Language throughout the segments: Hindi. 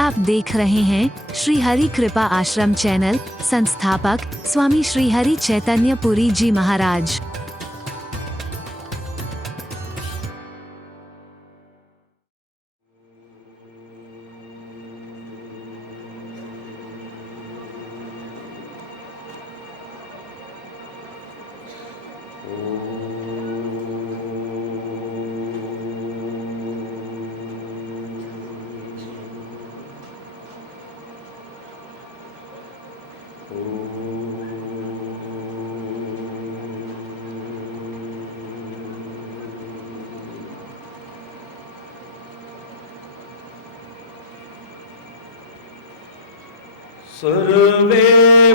आप देख रहे हैं श्री हरि कृपा आश्रम चैनल। संस्थापक स्वामी श्री हरि चैतन्य पुरी जी महाराज। सर्वे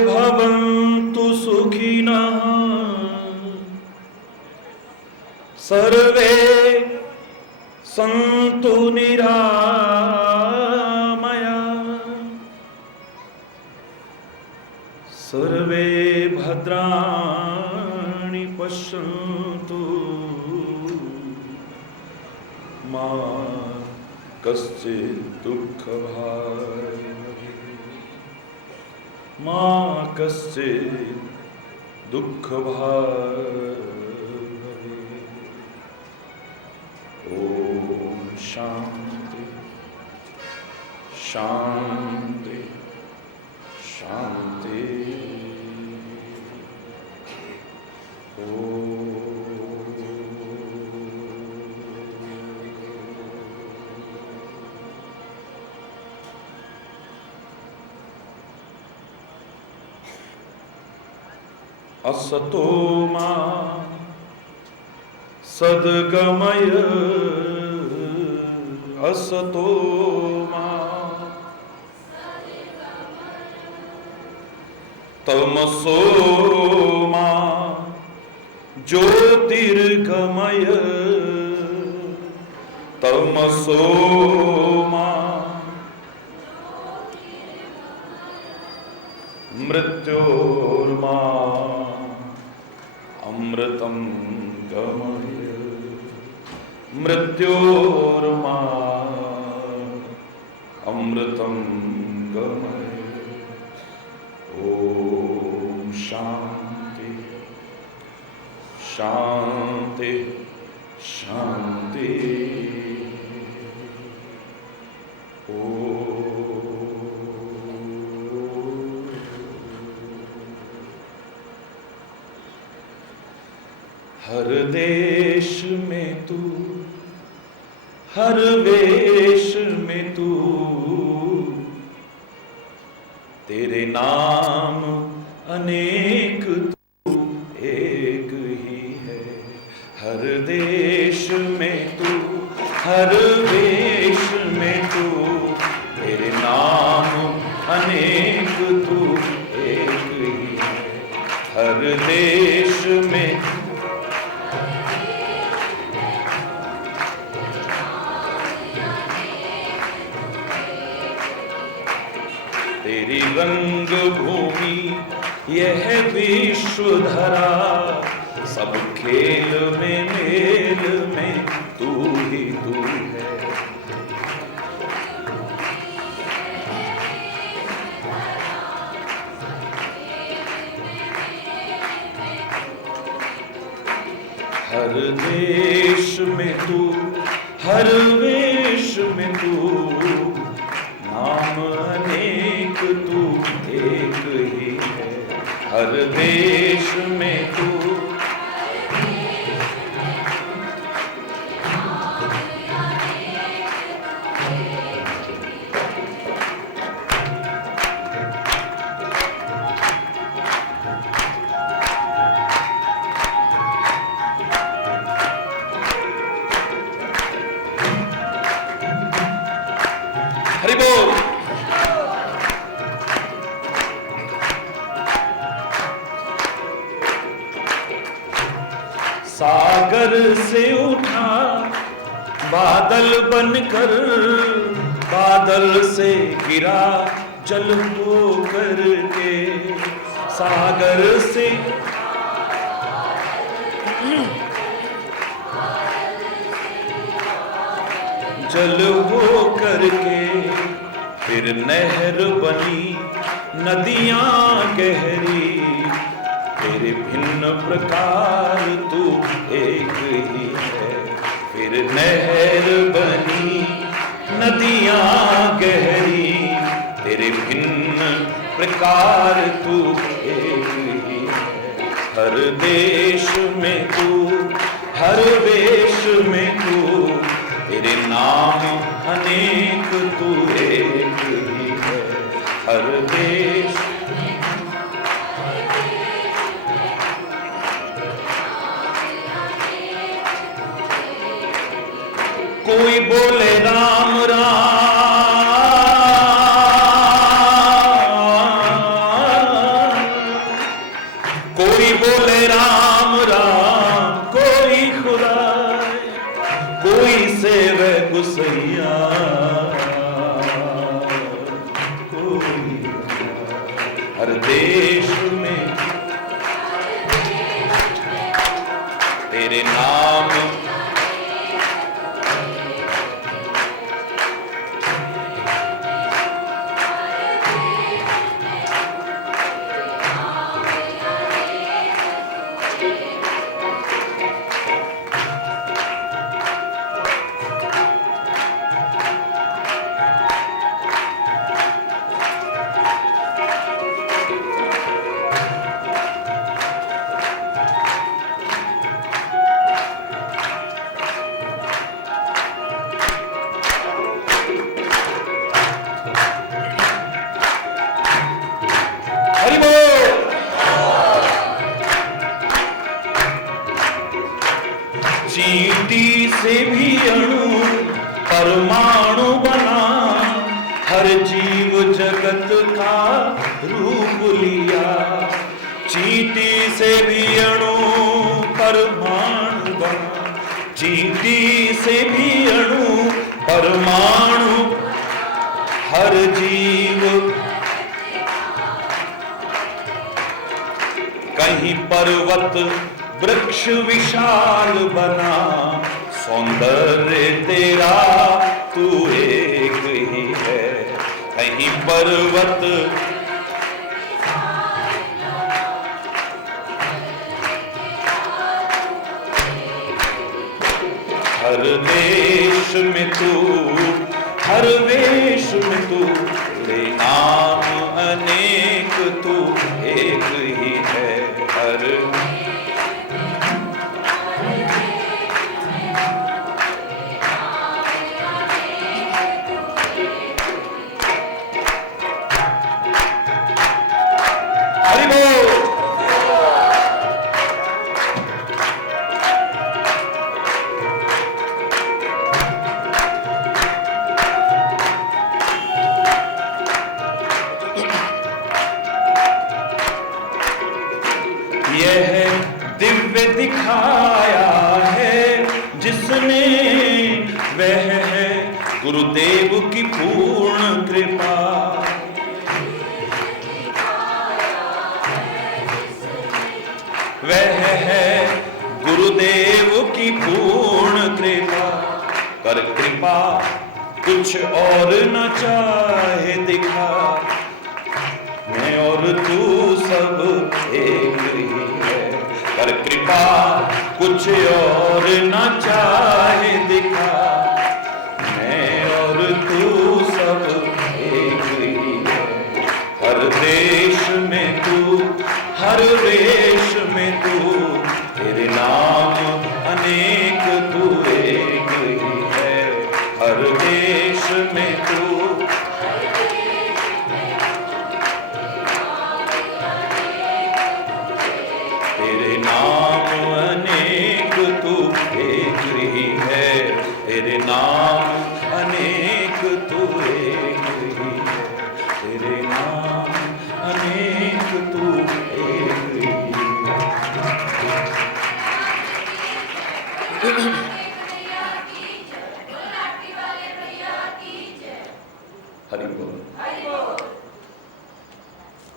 भवन्तु सुखिनः, सर्वे सन्तु निरामयाः, सर्वे भद्राणि पश्यन्तु मा कश्चित् दुःखभाग् मा कश्चित् दुःखभाग् ओम शांति शांति शांति। असतो मा सद्गमय, असतो मा तमसो मा ज्योतिर्गमय, तमसो मा मृत्योर्मा अमृतं गमय, मृत्योर्मा अमृतं गमय। ओम शांति शांति शांति। हर देश में तू, हर वेश में तू, तेरे नाम अनेक तू एक ही है। हर देश में तू, हर वेश में तू, तेरे नाम अनेक तू एक ही है। हर देश में तेरी रंग भूमि यह विश्व धरा, सब खेल में मेल में तू ही तू है। हर देश में तू, हर वेश में तू, नाम अनेक तू एक ही है। हर देश में तू, हरि बोल। सागर से उठा बादल बनकर, बादल से गिरा जल हो करके। सागर से जल हो करके फिर नहर बनी नदियां गहरी, तेरे भिन्न प्रकार तू एक ही है। फिर नहर बनी नदियां गहरी, तेरे भिन्न प्रकार तू एक ही है। हर देश में तू, हर वेश में तू, तेरे नाम अनेक तू एक ही है। हर देश कोई बोले राम राम, कोई बोले राम राम, कोई खुदा, कोई सेवे गुसैया, कोई हर देश में तेरे नाम चींटी से भी अणु परमाणु बना, हर जीव जगत का रूप लिया। चींटी से भी अणु परमाणु बना, चींटी से भी अणु परमाणु, हर जीव कहीं पर्वत वृक्ष विशाल बना, सौंदर्य तेरा तू एक ही है। कहीं पर्वत हर देश में तू, हर वेश में तू, तेरे नाम अनेक तू एक ही है। हर यह दिव्य दिखाया है जिसने, वह है गुरुदेव की पूर्ण कृपा। वह है गुरुदेव की पूर्ण कृपा। कर कृपा कुछ और न चाहे दिखा, मैं और तू सब एक ही है। कर कृपा कुछ और न चाहे दिखा, मैं और तू सब एक ही है। हर देश में तू, हर वेश में तू, तेरे नाम अनेक तू एक ही है। हर देश में तू, तेरे नाम अनेक तू एक ही है। तेरे नाम अनेक तू एक ही है। तेरे नाम अनेक तू एक ही है। हरि बोल,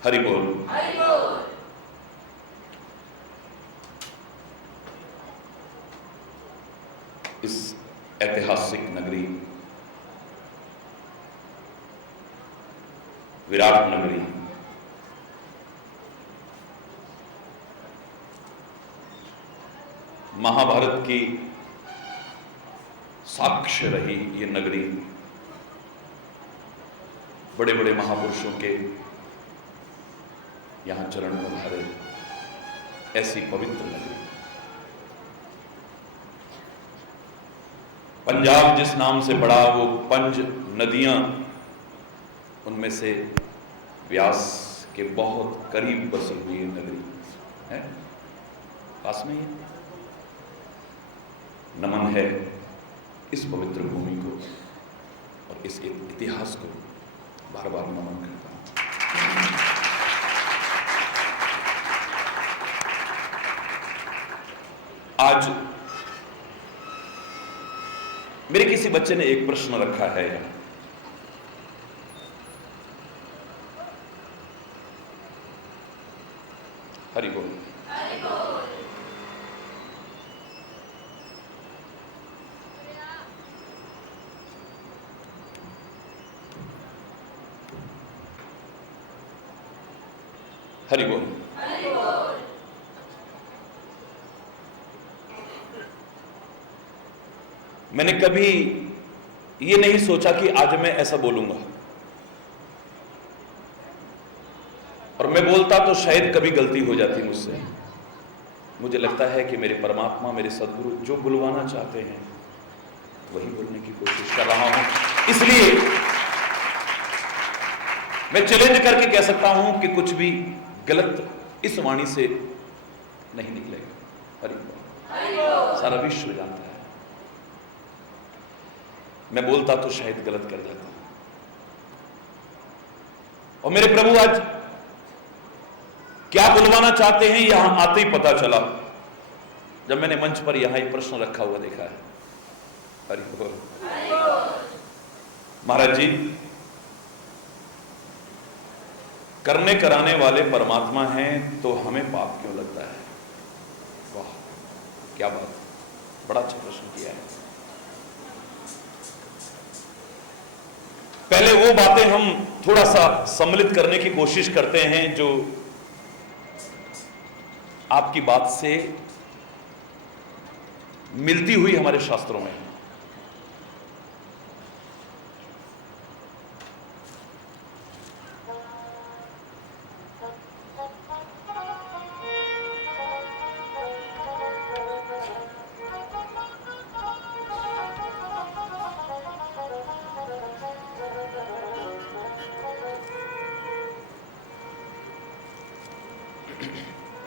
हरि बोल। इस ऐतिहासिक नगरी विराट नगरी, महाभारत की साक्ष्य रही ये नगरी, बड़े बड़े महापुरुषों के यहां चरण पधारे, ऐसी पवित्र नगरी। पंजाब जिस नाम से पड़ा, वो 5 नदियां, उनमें से व्यास के बहुत करीब बसी हुई नगरी है, पास में ही। नमन है इस पवित्र भूमि को और इस इतिहास को बार बार नमन करता हूं। आज मेरे किसी बच्चे ने एक प्रश्न रखा है, हरि बोल। हरि बोल। मैंने कभी ये नहीं सोचा कि आज मैं ऐसा बोलूंगा, और मैं बोलता तो शायद कभी गलती हो जाती मुझसे। मुझे लगता है कि मेरे परमात्मा, मेरे सदगुरु जो बुलवाना चाहते हैं वही बोलने की कोशिश कर रहा हूं। इसलिए मैं चैलेंज करके कह सकता हूं कि कुछ भी गलत इस वाणी से नहीं निकलेगा। हरि सारा विश्व जानता है, मैं बोलता तो शायद गलत कर जाता। और मेरे प्रभु आज क्या बुलवाना चाहते हैं यहां आते ही पता चला, जब मैंने मंच पर यहां एक प्रश्न रखा हुआ देखा है। हरि बोल। महाराज जी, करने कराने वाले परमात्मा हैं तो हमें पाप क्यों लगता है? वाह क्या बात, बड़ा अच्छा प्रश्न किया है। पहले वो बातें हम थोड़ा सा सम्मिलित करने की कोशिश करते हैं जो आपकी बात से मिलती हुई हमारे शास्त्रों में।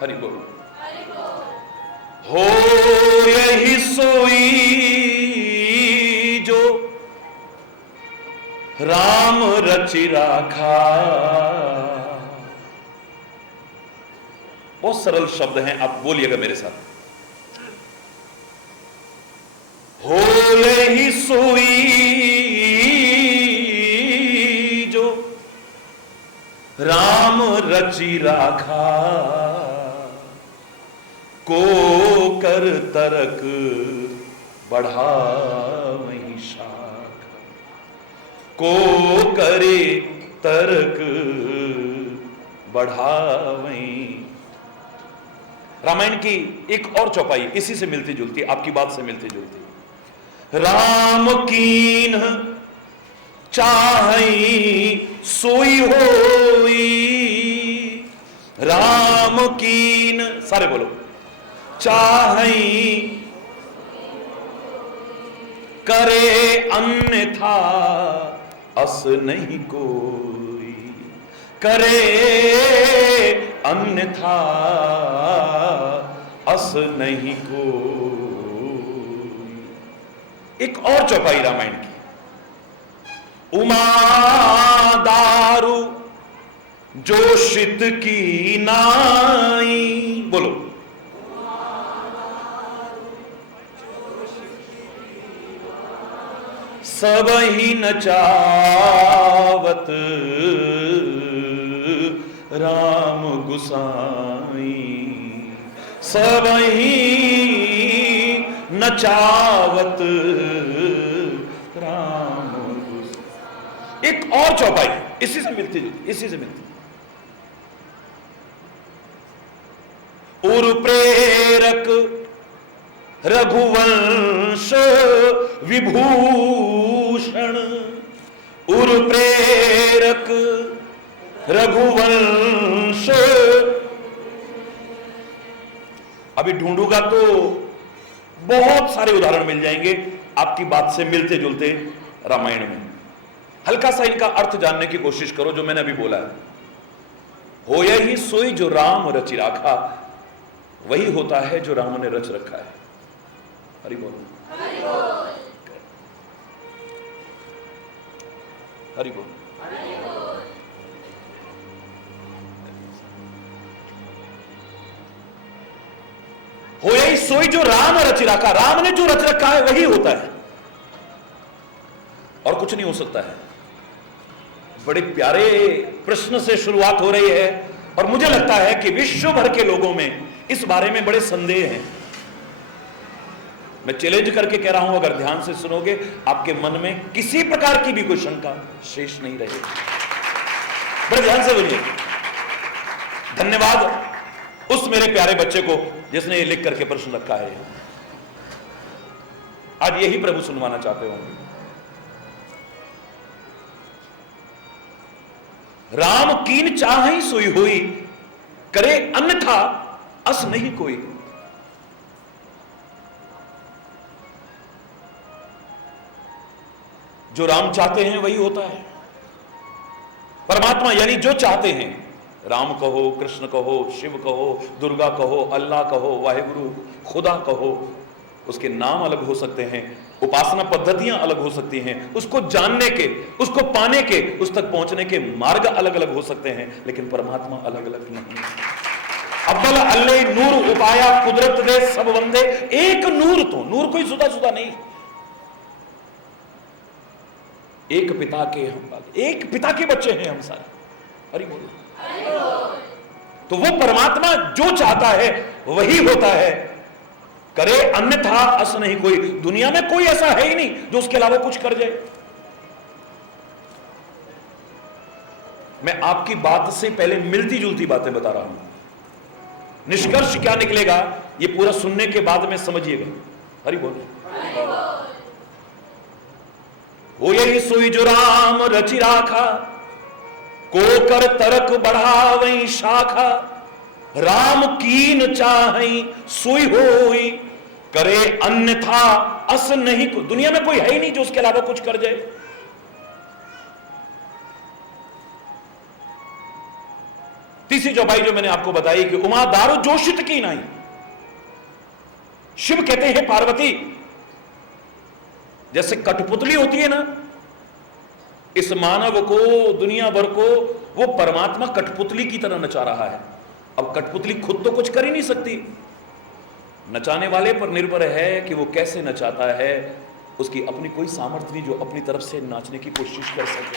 हरि बोल। हो यही सोई जो राम रचि राखा। बहुत सरल शब्द हैं, आप बोलिएगा मेरे साथ। हो यही सोई जो राम रचि राखा, को कर तरक बढ़ावहीं शाखा, को करे तरक बढ़ावहीं। रामायण की एक और चौपाई इसी से मिलती जुलती, आपकी बात से मिलती जुलती। राम कीन चाहई सोई होई, राम कीन, सारे बोलो, चाहई करे अन्यथा अस नहीं कोई, करे अन्यथा अस नहीं कोई। एक और चौपाई रामायण की। उमा दारू जोशित की नाई, बोलो, सब ही नचावत राम गुसाई, सब ही नचावत राम गुसाई। एक और चौपाई इसी से मिलती जुलती, इसी से मिलती। उर प्रेरक रघुवंश विभूषण, उर प्रेरक रघुवंश। अभी ढूंढूंगा तो बहुत सारे उदाहरण मिल जाएंगे आपकी बात से मिलते जुलते रामायण में। हल्का सा इनका अर्थ जानने की कोशिश करो जो मैंने अभी बोला है। हो यही सोई जो राम रचि राखा, वही होता है जो राम ने रच रखा है। हरि बोल, हरि बोल। हो यही सोई जो राम रचि राखा, राम ने जो रच रखा है वही होता है और कुछ नहीं हो सकता है। बड़े प्यारे प्रश्न से शुरुआत हो रही है और मुझे लगता है कि विश्व भर के लोगों में इस बारे में बड़े संदेह हैं। मैं चैलेंज करके कह रहा हूं, अगर ध्यान से सुनोगे आपके मन में किसी प्रकार की भी कोई शंका शेष नहीं रहेगी। बड़े ध्यान से सुनिए। धन्यवाद उस मेरे प्यारे बच्चे को जिसने ये लिख करके प्रश्न रखा है। आज यही प्रभु सुनवाना चाहते होंगे। राम कीन चाहि सोई हुई, करे अन्यथा अस नहीं कोई। जो राम चाहते हैं वही होता है। परमात्मा यानी जो चाहते हैं, राम कहो, कृष्ण कहो, शिव कहो, दुर्गा कहो, अल्लाह कहो, वाहिगुरु, खुदा कहो, उसके नाम अलग हो सकते हैं, उपासना पद्धतियां अलग हो सकती हैं, उसको जानने के, उसको पाने के, उस तक पहुंचने के मार्ग अलग अलग हो सकते हैं, लेकिन परमात्मा अलग अलग नहीं। अव्वल अल्ले नूर उपाया कुदरत दे सब वंदे, एक नूर तो, नूर कोई जुदा जुदा नहीं, एक पिता के हम, एक पिता के बच्चे हैं हम सारे। हरि बोलो। तो वो परमात्मा जो चाहता है वही होता है, करे अन्यथा अस नहीं कोई। दुनिया में कोई ऐसा है ही नहीं जो उसके अलावा कुछ कर जाए। मैं आपकी बात से पहले मिलती जुलती बातें बता रहा हूं। निष्कर्ष क्या निकलेगा ये पूरा सुनने के बाद में समझिएगा। हरि बोल। हो यही सोई जो राम रचि राखा, को कर तरक बढ़ावई शाखा, राम कीन चाहई सोई होई, करे अन्यथा अस नहीं को। दुनिया में कोई है ही नहीं जो उसके अलावा कुछ कर जाए। तीसरी चौपाई जो मैंने आपको बताई कि उमा दारू जोशित की नहीं। शिव कहते हैं पार्वती जैसे कठपुतली होती है ना, इस मानव को, दुनिया भर को वो परमात्मा कठपुतली की तरह नचा रहा है। अब कठपुतली खुद तो कुछ कर ही नहीं सकती, नचाने वाले पर निर्भर है कि वो कैसे नचाता है। उसकी अपनी कोई सामर्थ्य नहीं जो अपनी तरफ से नाचने की कोशिश कर सके।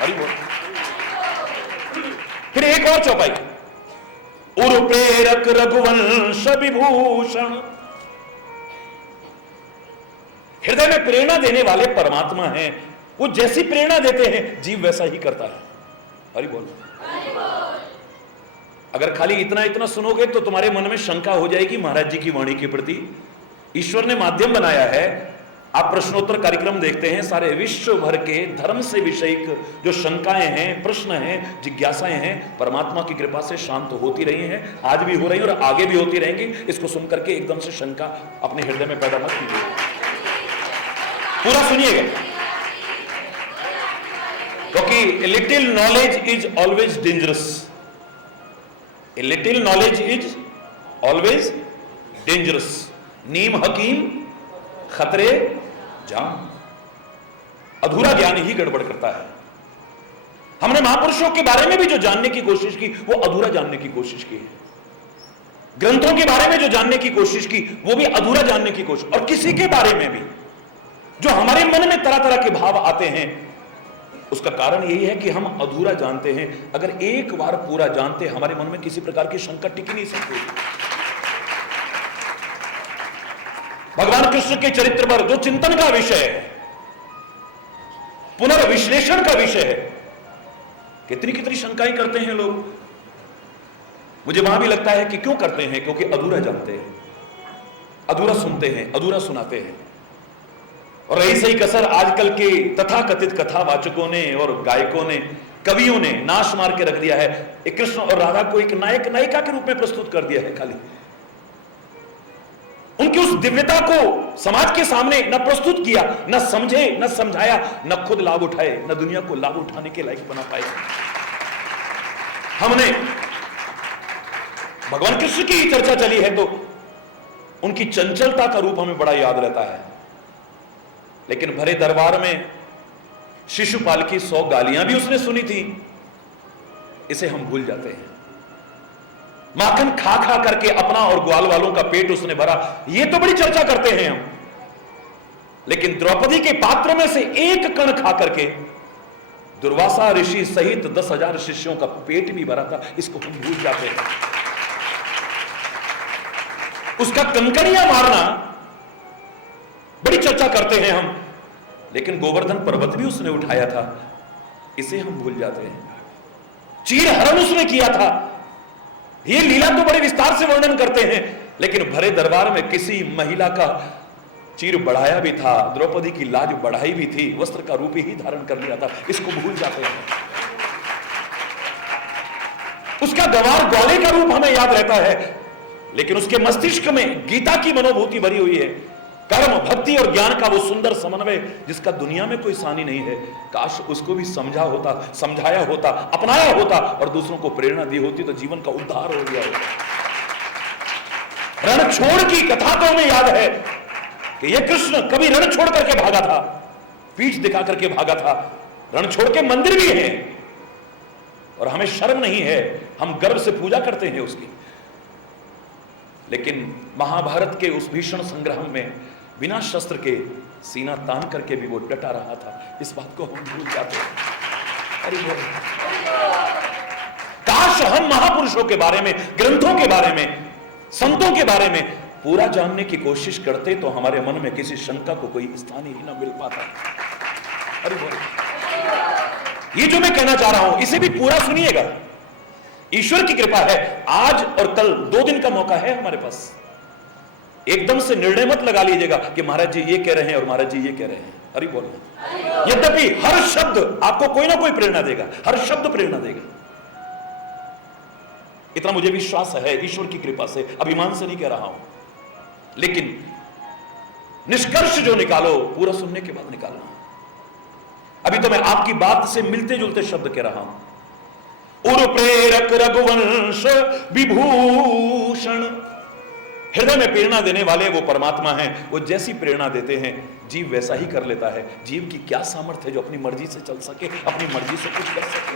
हरि बोल। फिर एक और चौपाई, उर प्रेरक रघुवंश विभूषण। हृदय में प्रेरणा देने वाले परमात्मा हैं, वो जैसी प्रेरणा देते हैं जीव वैसा ही करता है। हरि बोल। अगर खाली इतना इतना सुनोगे तो तुम्हारे मन में शंका हो जाएगी महाराज जी की वाणी के प्रति। ईश्वर ने माध्यम बनाया है, आप प्रश्नोत्तर कार्यक्रम देखते हैं, सारे विश्व भर के धर्म से विषयक जो शंकाएं हैं, प्रश्न हैं, जिज्ञासाएं हैं, परमात्मा की कृपा से शांत होती रही हैं, आज भी हो रही हैं और आगे भी होती रहेंगी। इसको सुनकर के एकदम से शंका अपने हृदय में पैदा मत कीजिए, पूरा सुनिएगा, क्योंकि little knowledge is always dangerous. A little knowledge is always dangerous. नीम हकीम खतरे जाम। अधूरा ज्ञान ही गड़बड़ करता है। हमने महापुरुषों के बारे में भी जो जानने की कोशिश की वो अधूरा जानने की कोशिश की है। ग्रंथों के बारे में जो जानने की कोशिश की वो भी अधूरा जानने की कोशिश। और किसी के बारे में भी जो हमारे मन में तरह तरह के भाव आते हैं, उसका कारण यही है कि हम अधूरा जानते हैं। अगर एक बार पूरा जानते, हमारे मन में किसी प्रकार की शंका टिक नहीं सकती। भगवान कृष्ण के चरित्र पर जो चिंतन का विषय है, पुनर्विश्लेषण का विषय है। कितनी कितनी शंकाएं करते हैं लोग। मुझे वहां भी लगता है कि क्यों करते हैं, क्योंकि अधूरा जानते हैं, अधूरा सुनते हैं, अधूरा सुनाते हैं। और रही सही कसर आजकल के तथाकथित कथावाचकों ने और गायकों ने, कवियों ने नाश मार के रख दिया है। एक कृष्ण और राधा को एक नायक नायिका के रूप में प्रस्तुत कर दिया है। खाली उनकी उस दिव्यता को समाज के सामने न प्रस्तुत किया, न समझे, न समझाया, न खुद लाभ उठाए, न दुनिया को लाभ उठाने के लायक बना पाए। हमने भगवान कृष्ण की चर्चा चली है तो उनकी चंचलता का रूप हमें बड़ा याद रहता है। लेकिन भरे दरबार में शिशुपाल की 100 गालियां भी उसने सुनी थी, इसे हम भूल जाते हैं। माखन खा खा करके अपना और ग्वाल वालों का पेट उसने भरा, ये तो बड़ी चर्चा करते हैं हम। लेकिन द्रौपदी के पात्र में से एक कण खा करके दुर्वासा ऋषि सहित 10,000 शिष्यों का पेट भी भरा था, इसको हम भूल जाते हैं। उसका कंकड़ियां मारना बड़ी चर्चा करते हैं हम, लेकिन गोवर्धन पर्वत भी उसने उठाया था, इसे हम भूल जाते हैं। चीर हरण उसने किया था, ये लीला तो बड़े विस्तार से वर्णन करते हैं, लेकिन भरे दरबार में किसी महिला का चीर बढ़ाया भी था, द्रौपदी की लाज बढ़ाई भी थी, वस्त्र का रूप ही धारण कर लिया था, इसको भूल जाते हैं। उसका गवार ग्वाले का रूप हमें याद रहता है, लेकिन उसके मस्तिष्क में गीता की मनोभूति भरी हुई है। कर्म, भक्ति और ज्ञान का वो सुंदर समन्वय जिसका दुनिया में कोई सानी नहीं है। काश उसको भी समझा होता, समझाया होता, अपनाया होता और दूसरों को प्रेरणा दी होती तो जीवन का उद्धार हो गया होता। रणछोड़ की कथा तो हमें याद है कि यह कृष्ण कभी रण छोड़ करके भागा था, पीठ दिखा करके भागा था। रण छोड़ के मंदिर भी है और हमें शर्म नहीं है, हम गर्व से पूजा करते हैं उसकी। लेकिन महाभारत के उस भीषण संग्राम में बिना शस्त्र के सीना तान करके भी वो डटा रहा था, इस बात को हम भूल जाते हैं। अरे काश हम महापुरुषों के बारे में, ग्रंथों के बारे में, संतों के बारे में पूरा जानने की कोशिश करते तो हमारे मन में किसी शंका को कोई स्थान ही ना मिल पाता। अरे ये जो मैं कहना चाह रहा हूं इसे भी पूरा सुनिएगा। ईश्वर की कृपा है, आज और कल 2 दिन का मौका है हमारे पास। एकदम से निर्णय मत लगा लीजिएगा कि महाराज जी ये कह रहे हैं और महाराज जी ये कह रहे हैं। अरे बोलो, यद्यपि हर शब्द आपको कोई ना कोई प्रेरणा देगा, हर शब्द प्रेरणा देगा, इतना मुझे विश्वास है ईश्वर की कृपा से, अभिमान से नहीं कह रहा हूं। लेकिन निष्कर्ष जो निकालो पूरा सुनने के बाद निकालना। अभी तो मैं आपकी बात से मिलते जुलते शब्द कह रहा हूं। उर प्रेरक रघुवंश विभूषण, हृदय में प्रेरणा देने वाले वो परमात्मा हैं। वो जैसी प्रेरणा देते हैं जीव वैसा ही कर लेता है। जीव की क्या सामर्थ्य है जो अपनी मर्जी से चल सके, अपनी मर्जी से कुछ कर सके।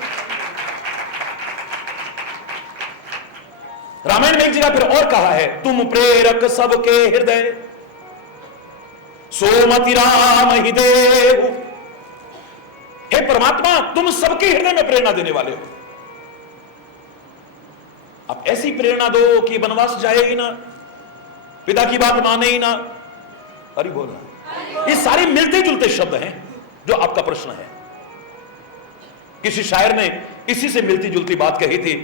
रामायण में एक जगह फिर और कहा है, तुम प्रेरक सबके हृदय सोमति राम ही देहु। हे परमात्मा, तुम सबके हृदय में प्रेरणा देने वाले हो। आप ऐसी प्रेरणा दो कि वनवास जाए ही ना, पिता की बात माने ही ना। अरे बोल रहा, ये सारे मिलते जुलते शब्द हैं जो आपका प्रश्न है। किसी शायर ने इसी से मिलती जुलती बात कही थी,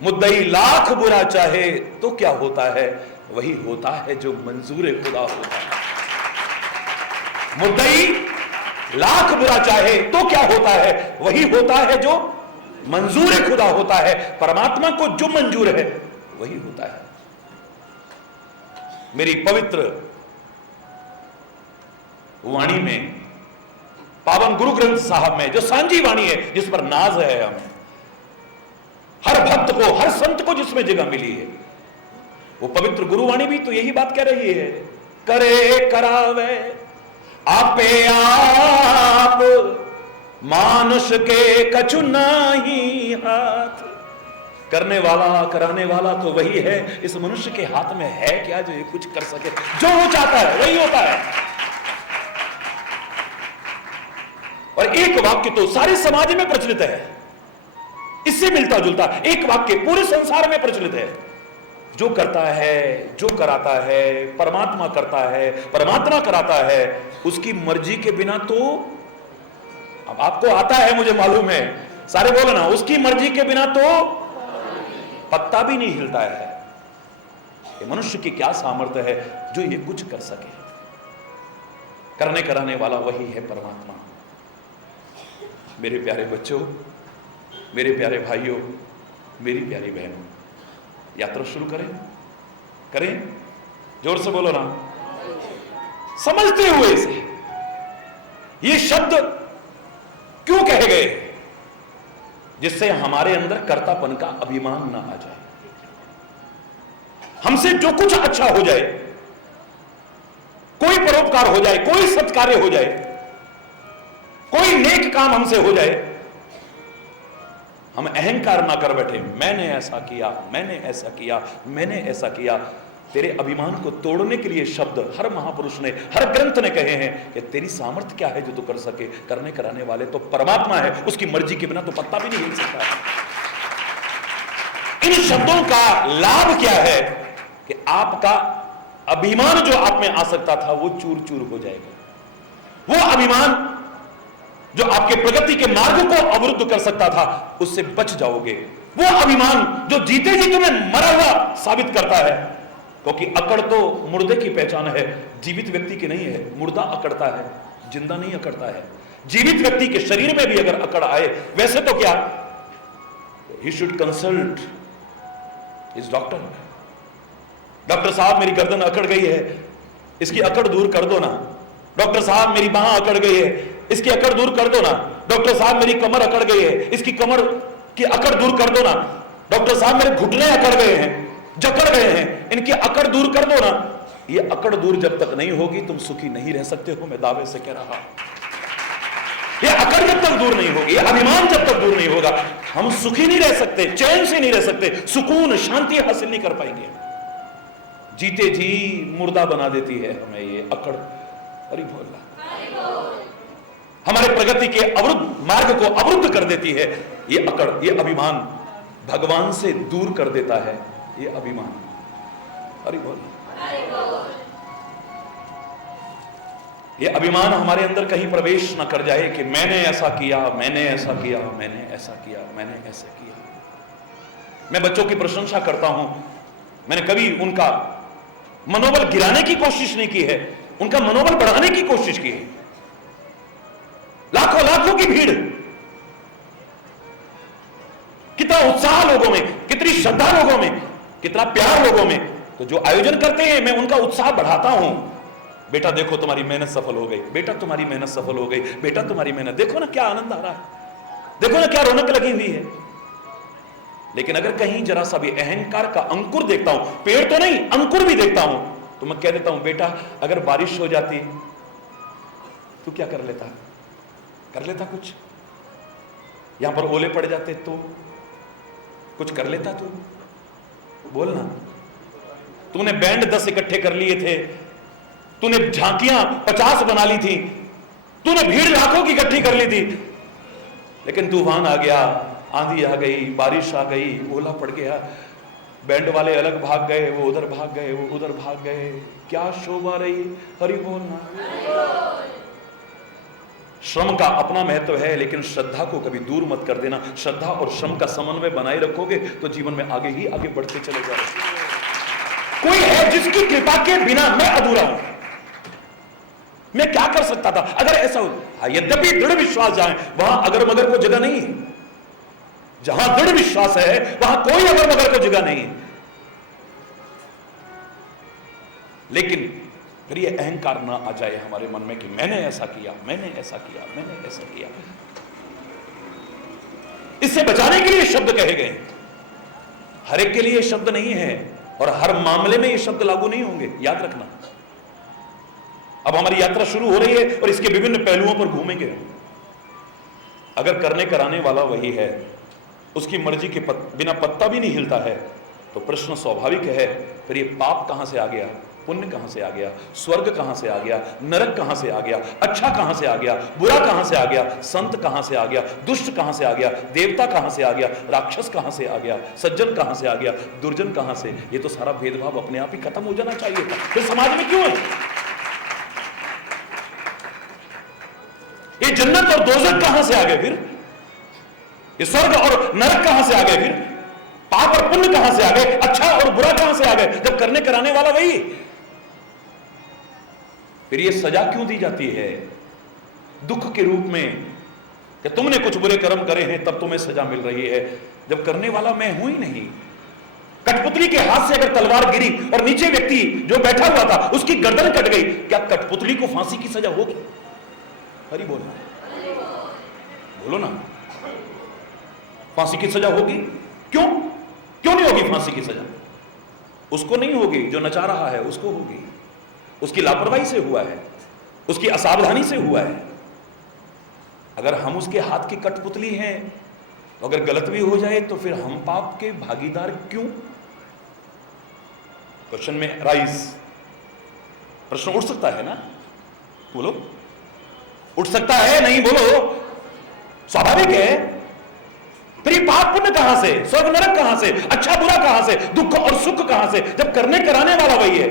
मुद्दई लाख बुरा चाहे तो क्या होता है, वही होता है जो मंजूर खुदा होता है। मुद्दई लाख बुरा चाहे तो क्या होता है, वही होता है जो मंजूर खुदा होता है। परमात्मा को जो मंजूर है वही होता है। मेरी पवित्र वाणी में, पावन गुरु ग्रंथ साहब में जो सांझी वाणी है, जिस पर नाज है हमें, हर भक्त को, हर संत को जिसमें जगह मिली है, वो पवित्र गुरुवाणी भी तो यही बात कह रही है, करे करावे आपे आप, मानुष के कछु नाही हाथ। करने वाला, कराने वाला तो वही है, इस मनुष्य के हाथ में है क्या जो ये कुछ कर सके। जो वो चाहता है वही होता है। और एक वाक्य तो सारे समाज में प्रचलित है, इससे मिलता जुलता एक वाक्य पूरे संसार में प्रचलित है, जो करता है, जो कराता है, परमात्मा करता है, परमात्मा कराता है, उसकी मर्जी के बिना तो अब आपको आता है, मुझे मालूम है, सारे बोलो ना, उसकी मर्जी के बिना तो पत्ता भी नहीं हिलता है। ये मनुष्य की क्या सामर्थ्य है जो ये कुछ कर सके। करने कराने वाला वही है परमात्मा। मेरे प्यारे बच्चों, मेरे प्यारे भाइयों, मेरी प्यारी बहनों, यात्रा शुरू करें? करें? जोर से बोलो ना। समझते हुए इसे, ये शब्द क्यों कहे गए? जिससे हमारे अंदर कर्तापन का अभिमान ना आ जाए। हमसे जो कुछ अच्छा हो जाए, कोई परोपकार हो जाए, कोई सत्कार्य हो जाए, कोई नेक काम हमसे हो जाए, हम अहंकार ना कर बैठे, मैंने ऐसा किया, मैंने ऐसा किया, मैंने ऐसा किया। तेरे अभिमान को तोड़ने के लिए शब्द हर महापुरुष ने, हर ग्रंथ ने कहे हैं कि तेरी सामर्थ्य क्या है जो तू कर सके। करने कराने वाले तो परमात्मा है, उसकी मर्जी के बिना तो पत्ता भी नहीं हिल सकता है। इन शब्दों का लाभ क्या है कि आपका अभिमान जो आप में आ सकता था वो चूर चूर हो जाएगा। वो अभिमान जो आपके प्रगति के मार्ग को अवरुद्ध कर सकता था, उससे बच जाओगे। वो अभिमान जो जीते जी तुम्हें मरा हुआ साबित करता है, क्योंकि अकड़ तो मुर्दे की पहचान है, जीवित व्यक्ति की नहीं है। मुर्दा अकड़ता है, जिंदा नहीं अकड़ता है। जीवित व्यक्ति के शरीर में भी अगर अकड़ आए, वैसे तो क्या, he should consult his doctor. Doctor साहब मेरी गर्दन अकड़ गई है, इसकी अकड़ दूर कर दो ना। डॉक्टर साहब मेरी बांह अकड़ गई है, इसकी अकड़ दूर कर दो ना। डॉक्टर साहब मेरी कमर अकड़ गई है, इसकी कमर की अकड़ दूर कर दो ना। डॉक्टर साहब मेरे घुटने अकड़ गए हैं, जकड़ गए हैं, इनकी अकड़ दूर कर दो ना। ये अकड़ दूर जब तक नहीं होगी तुम सुखी नहीं रह सकते हो, मैं दावे से कह रहा। ये अकड़ जब तक दूर नहीं होगी, ये अभिमान जब तक दूर नहीं होगा, हम सुखी नहीं रह सकते, चैन से नहीं रह सकते, सुकून शांति हासिल नहीं कर पाएंगे। जीते जी मुर्दा बना देती है हमें ये अकड़। हरि बोल। हमारे प्रगति के अवरुद्ध मार्ग को अवरुद्ध कर देती है ये अकड़, ये अभिमान। भगवान से दूर कर देता है ये अभिमान। हरि बोल। ये अभिमान हमारे अंदर कहीं प्रवेश न कर जाए कि मैंने ऐसा किया, मैंने ऐसा किया, मैंने ऐसा किया, मैंने ऐसा किया। मैं बच्चों की प्रशंसा करता हूं, मैंने कभी उनका मनोबल गिराने की कोशिश नहीं की है, उनका मनोबल बढ़ाने की कोशिश की है। लाखों लाखों की भीड़, कितना उत्साह लोगों में, कितनी श्रद्धा लोगों में, कितना प्यार लोगों में। तो जो आयोजन करते हैं मैं उनका उत्साह बढ़ाता हूं। बेटा देखो तुम्हारी मेहनत सफल हो गई, बेटा तुम्हारी मेहनत सफल हो गई, बेटा तुम्हारी मेहनत, देखो ना क्या आनंद आ रहा है, देखो ना क्या रौनक लगी हुई है। लेकिन अगर कहीं जरा सा भी अहंकार का अंकुर देखता हूं, पेड़ तो नहीं अंकुर भी देखता हूं, तो मैं कह देता हूं बेटा अगर बारिश हो जाती तो क्या कर लेता, कर लेता कुछ, यहां पर ओले पड़ जाते तो कुछ कर लेता तू, बोलना। तूने बैंड 10 इकट्ठे कर लिए थे, तूने झांकियां 50 बना ली थी, तूने भीड़ लाखों की इकट्ठी कर ली थी, लेकिन तूफान आ गया, आंधी आ गई, बारिश आ गई, ओला पड़ गया, बैंड वाले अलग भाग गए, वो उधर भाग गए, वो उधर भाग गए, क्या शोभा रही। हरि बोलना। श्रम का अपना महत्व है, लेकिन श्रद्धा को कभी दूर मत कर देना। श्रद्धा और श्रम का समन्वय बनाए रखोगे तो जीवन में आगे ही आगे बढ़ते चले जाओगे। कोई है जिसकी कृपा के बिना मैं अधूरा हूं, मैं क्या कर सकता था अगर ऐसा हो। यद्यपि दृढ़ विश्वास जाए वहां अगर मगर को जगह नहीं है, जहां दृढ़ विश्वास है वहां कोई अगर मगर को जगह नहीं है। लेकिन फिर ये अहंकार ना आ जाए हमारे मन में कि मैंने ऐसा किया, मैंने ऐसा किया, मैंने ऐसा किया। इससे बचाने के लिए शब्द कहे गए। हर एक के लिए शब्द नहीं है और हर मामले में ये शब्द लागू नहीं होंगे, याद रखना। अब हमारी यात्रा शुरू हो रही है और इसके विभिन्न पहलुओं पर घूमेंगे। अगर करने कराने वाला वही है, उसकी मर्जी के बिना पत्ता भी नहीं हिलता है, तो प्रश्न स्वाभाविक है, फिर ये पाप कहां से आ गया, पुण्य कहां से आ गया, स्वर्ग कहां से आ गया, नरक कहां से आ गया, अच्छा कहां से आ गया, बुरा कहां से आ गया, संत कहां से आ गया, दुष्ट कहां से आ गया, देवता कहां से आ गया, राक्षस कहां से आ गया, सज्जन कहां से आ गया, दुर्जन कहां से। ये तो सारा भेदभाव अपने आप ही खत्म हो जाना चाहिए था, फिर समाज में क्यों है। ये जन्नत और दोजख कहां से आ गए फिर? ये स्वर्ग और नरक कहां से आ गए फिर? पाप और पुण्य कहां से आ गए? अच्छा और बुरा कहां से आ गए, जब करने कराने वाला वही? फिर ये सजा क्यों दी जाती है दुख के रूप में कि तुमने कुछ बुरे कर्म करे हैं तब तुम्हें सजा मिल रही है, जब करने वाला मैं हूं ही नहीं। कठपुतली के हाथ से अगर तलवार गिरी और नीचे व्यक्ति जो बैठा हुआ था उसकी गर्दन कट गई, क्या कठपुतली को फांसी की सजा होगी? हरी बोलना, बोलो ना, फांसी की सजा होगी? क्यों क्यों नहीं होगी फांसी की सजा? उसको नहीं होगी, जो नचा रहा है उसको होगी। उसकी लापरवाही से हुआ है, उसकी असावधानी से हुआ है। अगर हम उसके हाथ की कठपुतली हैं तो अगर गलत भी हो जाए तो फिर हम पाप के भागीदार क्यों? क्वेश्चन में राइज, प्रश्न उठ सकता है ना? बोलो, उठ सकता है? नहीं बोलो, स्वाभाविक है। फिर ये पाप पुण्य कहां से, स्वर्ग नरक कहां से, अच्छा बुरा कहां से, दुख और सुख कहां से, जब करने कराने वाला वही है।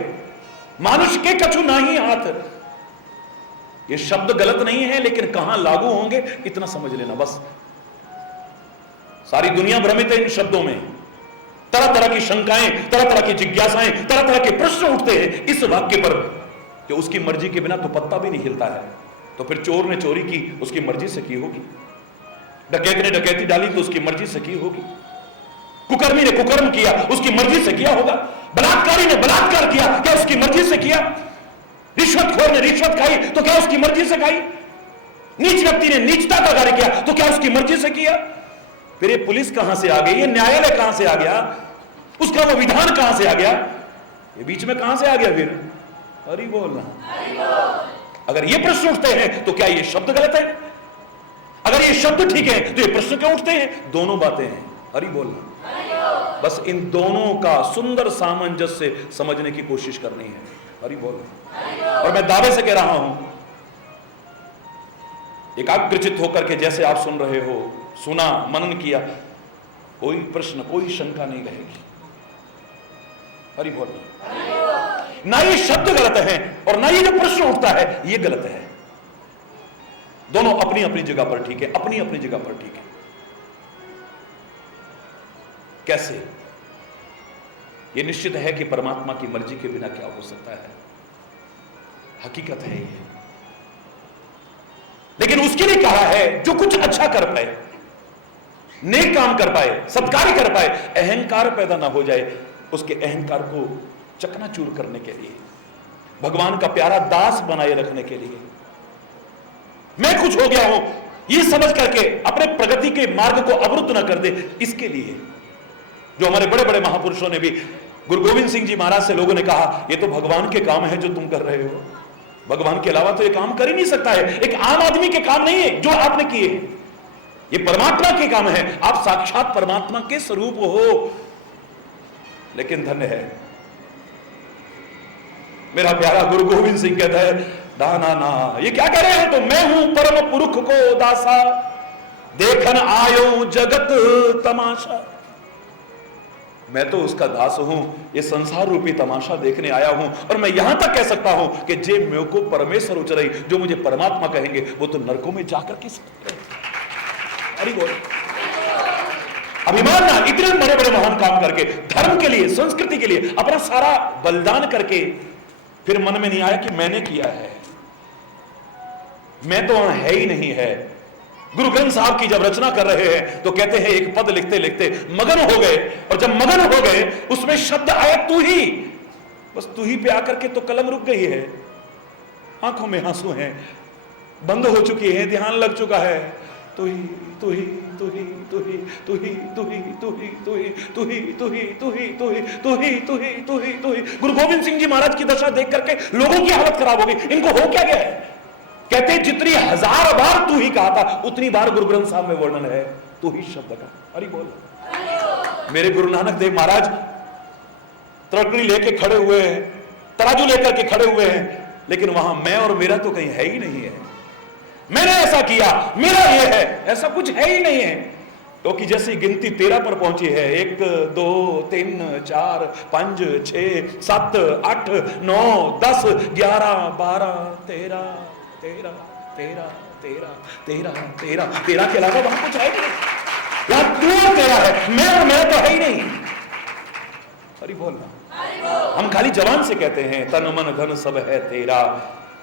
मानुष के कछु नाही हाथ, ये शब्द गलत नहीं है लेकिन कहां लागू होंगे इतना समझ लेना बस। सारी दुनिया भ्रमित है इन शब्दों में, तरह तरह की शंकाएं, तरह तरह की जिज्ञासाएं, तरह तरह के प्रश्न उठते हैं इस वाक्य पर कि उसकी मर्जी के बिना तो पत्ता भी नहीं हिलता है। तो फिर चोर ने चोरी की, उसकी मर्जी से की होगी। डकैत ने डकैती डाली तो उसकी मर्जी से की होगी। कुकर्मी ने कुकर्म किया, उसकी मर्जी से किया होगा। बलात्कारी ने बलात्कार किया, क्या उसकी मर्जी से किया? रिश्वतखोर ने रिश्वत खाई तो क्या उसकी मर्जी से खाई? नीच व्यक्ति ने नीचता का कार्य किया तो क्या उसकी मर्जी से किया? फिर ये पुलिस कहां से आ गई, ये न्यायालय कहां से आ गया, उसका वो विधान कहां से आ गया, ये बीच में कहां से आ गया? फिर हरि बोलना। अगर ये प्रश्न उठते हैं तो क्या ये शब्द गलत है? अगर ये शब्द ठीक है तो ये प्रश्न क्यों उठते हैं? दोनों बातें हैं, हरि बोलना। बस इन दोनों का सुंदर सामंजस्य समझने की कोशिश करनी है, हरि बोलना। और मैं दावे से कह रहा हूं, एकाग्रचित होकर के जैसे आप सुन रहे हो, सुना, मनन किया, कोई प्रश्न कोई शंका नहीं रहेगी, हरि बोलना। ना ये शब्द गलत है और ना ये जो प्रश्न उठता है ये गलत है। दोनों अपनी अपनी जगह पर ठीक है, अपनी अपनी जगह पर ठीक है। कैसे? ये निश्चित है कि परमात्मा की मर्जी के बिना क्या हो सकता है, हकीकत है ये। लेकिन उसके लिए कहा है जो कुछ अच्छा कर पाए, नेक काम कर पाए, सत्कार्य कर पाए, अहंकार पैदा ना हो जाए, उसके अहंकार को चकनाचूर करने के लिए, भगवान का प्यारा दास बनाए रखने के लिए, मैं कुछ हो गया हूं ये समझ करके अपने प्रगति के मार्ग को अवरुद्ध ना कर दे, इसके लिए जो हमारे बड़े बड़े महापुरुषों ने भी, गुरु गोविंद सिंह जी महाराज से लोगों ने कहा ये तो भगवान के काम है जो तुम कर रहे हो, भगवान के अलावा तो ये काम कर ही नहीं सकता है, एक आम आदमी के काम नहीं है जो आपने किए, ये परमात्मा के काम है, आप साक्षात परमात्मा के स्वरूप हो। लेकिन धन्य है मेरा प्यारा गुरु गोविंद सिंह कहता है, दाना ना, ये क्या कह रहे हो तुम? मैं हूं परम पुरुष को दासा, देखन आयो जगत तमाशा। मैं तो उसका दास हूं, ये संसार रूपी तमाशा देखने आया हूं। और मैं यहां तक कह सकता हूं कि जे मेरे को परमेश्वर उचराई, जो मुझे परमात्मा कहेंगे वो तो नरकों में जाकर के अरे बोल अभिमान ना, इतने बड़े बड़े महान काम करके, धर्म के लिए, संस्कृति के लिए अपना सारा बलिदान करके, फिर मन में नहीं आया कि मैंने किया है, मैं तो वहां है ही नहीं है। गुरु ग्रंथ साहब की जब रचना कर रहे हैं तो कहते हैं एक पद लिखते लिखते मगन हो गए, और जब मगन हो गए उसमें शब्द आया तू ही, बस तू ही पे आकर के तो कलम रुक गई है, आंखों में आंसू हैं, बंद हो चुकी है, ध्यान लग चुका है, तू ही तू ही तू ही तू ही तू ही तू ही तू ही तू ही तू ही तू ही तू ही तू ही तू ही तू ही तू ही तू ही। गुरु गोविंद सिंह जी महाराज की दशा देख करके लोगों की हालत खराब हो गई, इनको हो क्या गया है? कहते जितनी हजार बार तू ही कहा था उतनी बार गुरु ग्रंथ साहब में वर्णन है तू ही शब्द का। अरे बोल, मेरे गुरु नानक देव महाराज तड़कड़ी लेके खड़े हुए हैं, तराजू लेकर के खड़े हुए हैं, लेकिन वहां मैं और मेरा तो कहीं है ही नहीं है। मैंने ऐसा किया, मेरा ये है, ऐसा कुछ है ही नहीं है। क्योंकि जैसे गिनती 13 पर पहुंची है, 1 2 3 4 5 6 7 8 9 10 11 12 13 13 13 तेरा तेरा तेरा तेरा के अलावा वहां कुछ है ही नहीं। यार तू और तेरा है, मैं तो है ही नहीं। हरि बोलना। हम खाली जवान से कहते हैं तन मन धन सब है तेरा,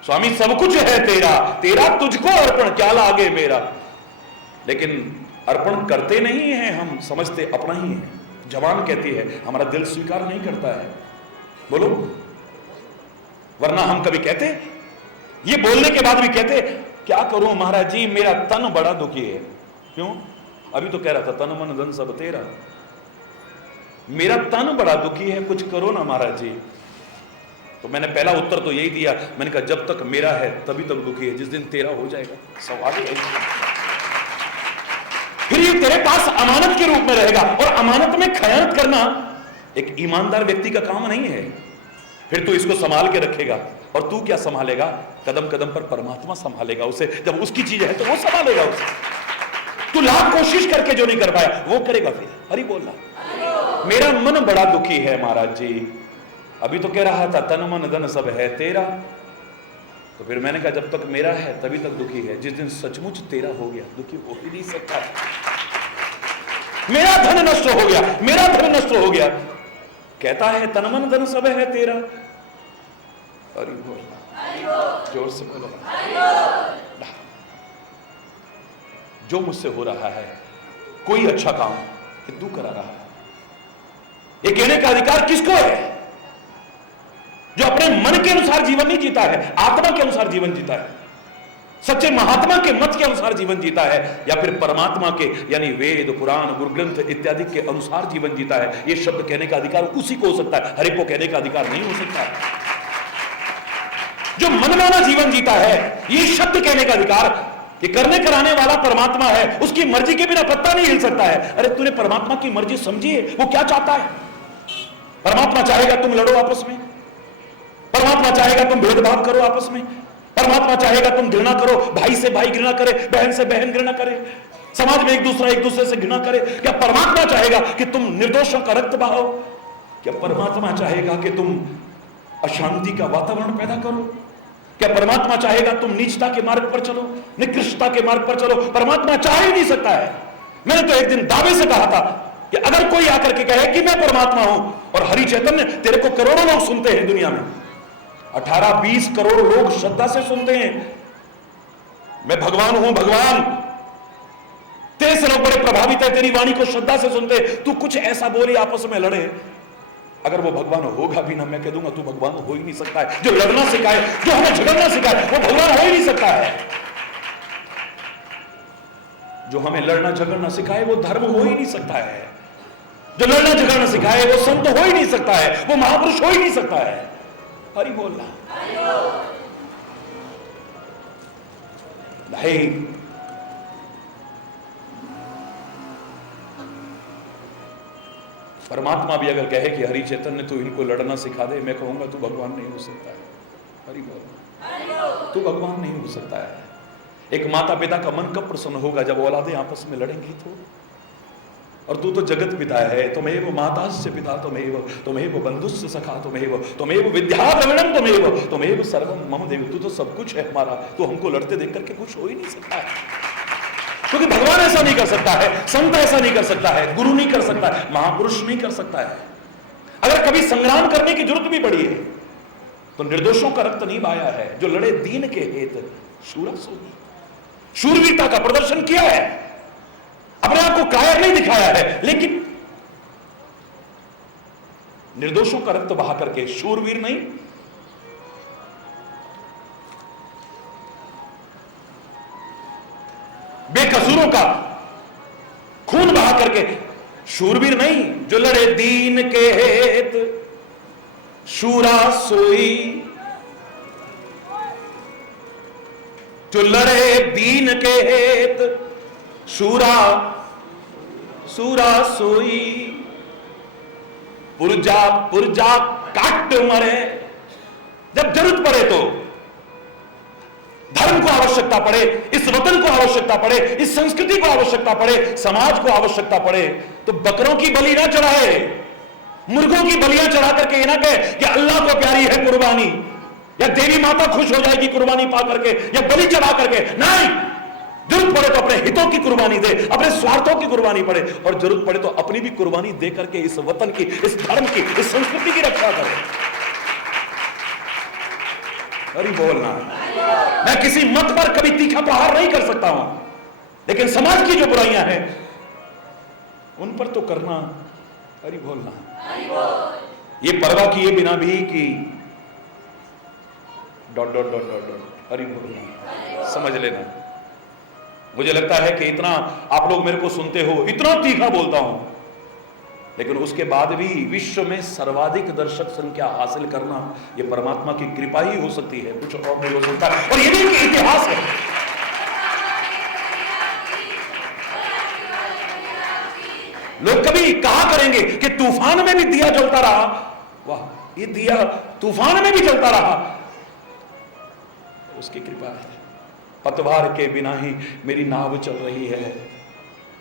स्वामी सब कुछ है तेरा, तेरा तुझको अर्पण क्या लागे मेरा। लेकिन अर्पण करते नहीं है, हम समझते अपना ही है। जवान कहती है हमारा दिल स्वीकार नहीं करता है, बोलो। वरना हम कभी कहते, ये बोलने के बाद भी कहते क्या करूं महाराज जी मेरा तन बड़ा दुखी है। क्यों? अभी तो कह रहा था तन मन धन सब तेरा, मेरा तन बड़ा दुखी है, कुछ करो ना महाराज जी। तो मैंने पहला उत्तर तो यही दिया, मैंने कहा जब तक मेरा है तभी तक दुखी है, जिस दिन तेरा हो जाएगा सवाल ही फिर ये तेरे पास अमानत के रूप में रहेगा। और अमानत में खयानत करना एक ईमानदार व्यक्ति का काम नहीं है। फिर तू इसको संभाल के रखेगा, और तू क्या संभालेगा? कदम कदम पर परमात्मा संभालेगा उसे। जब उसकी चीज है तो वो संभालेगा उसे। तू लाख कोशिश करके जो नहीं कर पाया वो करेगा फिर। हरि बोलना। मेरा मन बड़ा दुखी है महाराज जी। अभी तो कह रहा था तन मन धन सब है तेरा, तो फिर मैंने कहा जब तक मेरा है तभी तक दुखी है, जिस दिन सचमुच तेरा हो गया दुखी हो ही नहीं सकता। मेरा धन नष्ट हो गया, मेरा धन नष्ट हो गया, कहता है तन मन धन सब है तेरा। अरे बोलना, जोर से बोलो। जो मुझसे हो रहा है कोई अच्छा काम कि तू करा रहा है, ये कहने का अधिकार किसको है? जो अपने मन के अनुसार जीवन नहीं जीता है, आत्मा के अनुसार जीवन जीता है, सच्चे महात्मा के मत के अनुसार जीवन जीता है, या फिर परमात्मा के यानी वेद पुराण गुरु ग्रंथ इत्यादि के अनुसार जीवन जीता है, ये शब्द कहने का अधिकार उसी को हो सकता है, हर एक को कहने का अधिकार नहीं हो सकता है। जो मनमाना जीवन जीता है, ये शब्द कहने का अधिकार कि करने कराने वाला परमात्मा है, उसकी मर्जी के बिना पत्ता नहीं हिल सकता है। अरे तूने परमात्मा की मर्जी समझी है? वो क्या चाहता है? परमात्मा चाहेगा तुम लड़ो आपस में, परमात्मा चाहेगा तुम भेदभाव करो आपस में, परमात्मा चाहेगा तुम घृणा करो, भाई से भाई घृणा करे, बहन से बहन घृणा करे, समाज में एक दूसरे से घृणा करे। क्या परमात्मा चाहेगा कि तुम निर्दोषों का रक्त बहाओ? क्या परमात्मा चाहेगा कि तुम अशांति का वातावरण पैदा करो? क्या परमात्मा चाहेगा तुम नीचता के मार्ग पर चलो, निकृष्टता के मार्ग पर चलो? परमात्मा चाह ही नहीं सकता है। मैंने तो एक दिन दावे से कहा था कि अगर कोई आकर के कहे कि मैं परमात्मा हूं, और हरि चैतन्य तेरे को करोड़ों लोग सुनते हैं दुनिया में, 18-20 करोड़ लोग श्रद्धा से सुनते हैं, मैं भगवान हूं भगवान, तेरे से लोग बड़े प्रभावित है, तेरी वाणी को श्रद्धा से सुनते, तू कुछ ऐसा बोले आपस में लड़े, अगर वो भगवान होगा भी ना, मैं कह दूंगा तू भगवान हो ही नहीं सकता है। जो लड़ना सिखाए, जो हमें झगड़ना सिखाए, वो भगवान हो ही नहीं सकता है। जो हमें लड़ना झगड़ना सिखाए वो धर्म हो ही नहीं सकता है। जो लड़ना झगड़ना सिखाए वो संत हो ही नहीं सकता है, वो महापुरुष हो ही नहीं सकता है। हरि बोलना। भाई परमात्मा भी अगर कहे कि हरि चैतन्य तू इनको लड़ना सिखा दे, मैं कहूंगा तू भगवान नहीं हो सकता है। हरि बोल, तू भगवान नहीं हो सकता है। एक माता पिता का मन कब प्रसन्न होगा? जब औलादें आपस में लड़ेंगी तो। और तू तो जगत पिता है, तुमेव मातास्य पिता तुमेव बंधुस्य सखा तुमेव विद्या द्रविणम तुमेव सर्वम मम देव। तू तो सब कुछ है हमारा, तू हमको लड़ते देख करके खुश हो ही नहीं सकता है। क्योंकि भगवान ऐसा नहीं कर सकता है, संत ऐसा नहीं कर सकता है, गुरु नहीं कर सकता है, महापुरुष नहीं कर सकता है। अगर कभी संग्राम करने की जरूरत भी पड़ी है तो निर्दोषों का रक्त नहीं बहाया है। जो लड़े दीन के हेत शूरा सोई, शूरवीरता का प्रदर्शन किया है, अपने आप को कायर नहीं दिखाया है, लेकिन निर्दोषों का रक्त बहा करके शूरवीर नहीं, बेकसूरों का खून बहा करके शूरवीर नहीं। जो लड़े दीन के हेत शूरा सोई, जो लड़े दीन के हेत शूरा सोई, पुरजा पुरजा काट मरे। जब जरूरत पड़े तो, धर्म को आवश्यकता पड़े, इस वतन को आवश्यकता पड़े, इस संस्कृति को आवश्यकता पड़े, समाज को आवश्यकता पड़े, तो बकरों की बलि ना चढ़ाए, मुर्गों की बलियां चढ़ा करके ये ना कहे कि अल्लाह को प्यारी है कुर्बानी, या देवी माता खुश हो जाएगी कुर्बानी पा करके या बलि चढ़ा करके। नहीं, जरूरत पड़े तो अपने हितों की कुर्बानी दे, अपने स्वार्थों की कुर्बानी पड़े, और जरूरत पड़े तो अपनी भी कुर्बानी दे करके इस वतन की, इस धर्म की, इस संस्कृति की रक्षा करे। अरे बोलना, मैं किसी मत पर कभी तीखा प्रहार नहीं कर सकता हूं, लेकिन समाज की जो बुराइयां हैं उन पर तो करना। अरे बोलना, ये परवाह किए बिना भी कि dot dot dot dot dot, अरे बोलना, समझ लेना। मुझे लगता है कि इतना आप लोग मेरे को सुनते हो, इतना तीखा बोलता हूं, लेकिन उसके बाद भी विश्व में सर्वाधिक दर्शक संख्या हासिल करना यह परमात्मा की कृपा ही हो सकती है, कुछ और नहीं हो सकता। और ये भी एक इतिहास है। लोग कभी कहा करेंगे कि तूफान में भी दिया जलता रहा। वाह, ये दिया तूफान में भी जलता रहा, उसकी कृपा है। पतवार के बिना ही मेरी नाव चल रही है,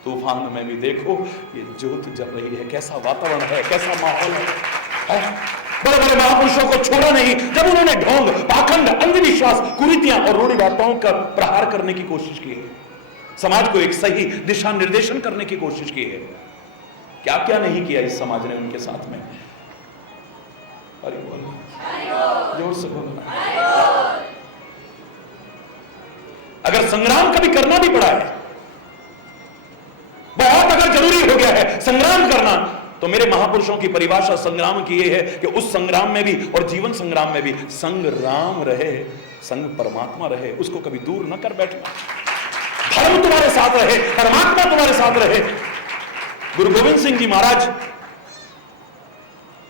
तूफान में भी देखो ये ज्योत जल रही है। कैसा वातावरण है, कैसा माहौल है। बड़े बड़े महापुरुषों को छोड़ा नहीं जब उन्होंने ढोंग, पाखंड, अंधविश्वास, कुरीतियां और रूढ़िवादिताओं का प्रहार करने की कोशिश की है, समाज को एक सही दिशा निर्देशन करने की कोशिश की है। क्या क्या नहीं किया इस समाज ने उनके साथ में। अरे बोलो, जोर से बोलना। अगर संग्राम कभी करना भी पड़ा है, बहुत अगर जरूरी हो गया है संग्राम करना, तो मेरे महापुरुषों की परिभाषा संग्राम की यह है कि उस संग्राम में भी और जीवन संग्राम में भी संग राम रहे, संग परमात्मा रहे, उसको कभी दूर न कर बैठना। धर्म तुम्हारे साथ रहे, परमात्मा तुम्हारे साथ रहे। गुरु गोविंद सिंह जी महाराज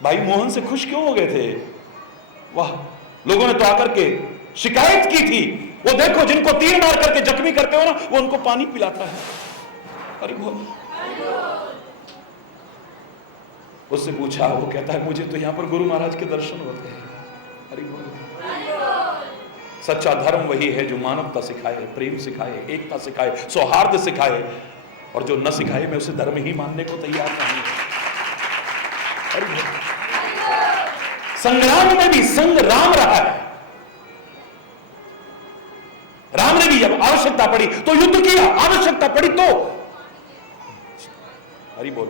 भाई मोहन से खुश क्यों हो गए थे? वाह, लोगों ने तो आकर के शिकायत की थी, वो देखो जिनको तीर मार करके जख्मी करते हो ना, वो उनको पानी पिलाता है। अरे उससे पूछा, वो कहता है मुझे तो यहां पर गुरु महाराज के दर्शन होते हैं। अरे सच्चा धर्म वही है जो मानवता सिखाए, प्रेम सिखाए, एकता सिखाए, सौहार्द सिखाए, और जो न सिखाए मैं उसे धर्म ही मानने को तैयार नहीं। संग्राम में भी संग राम रहा है। राम ने भी जब आवश्यकता पड़ी तो युद्ध किया, आवश्यकता पड़ी तो हरि बोल,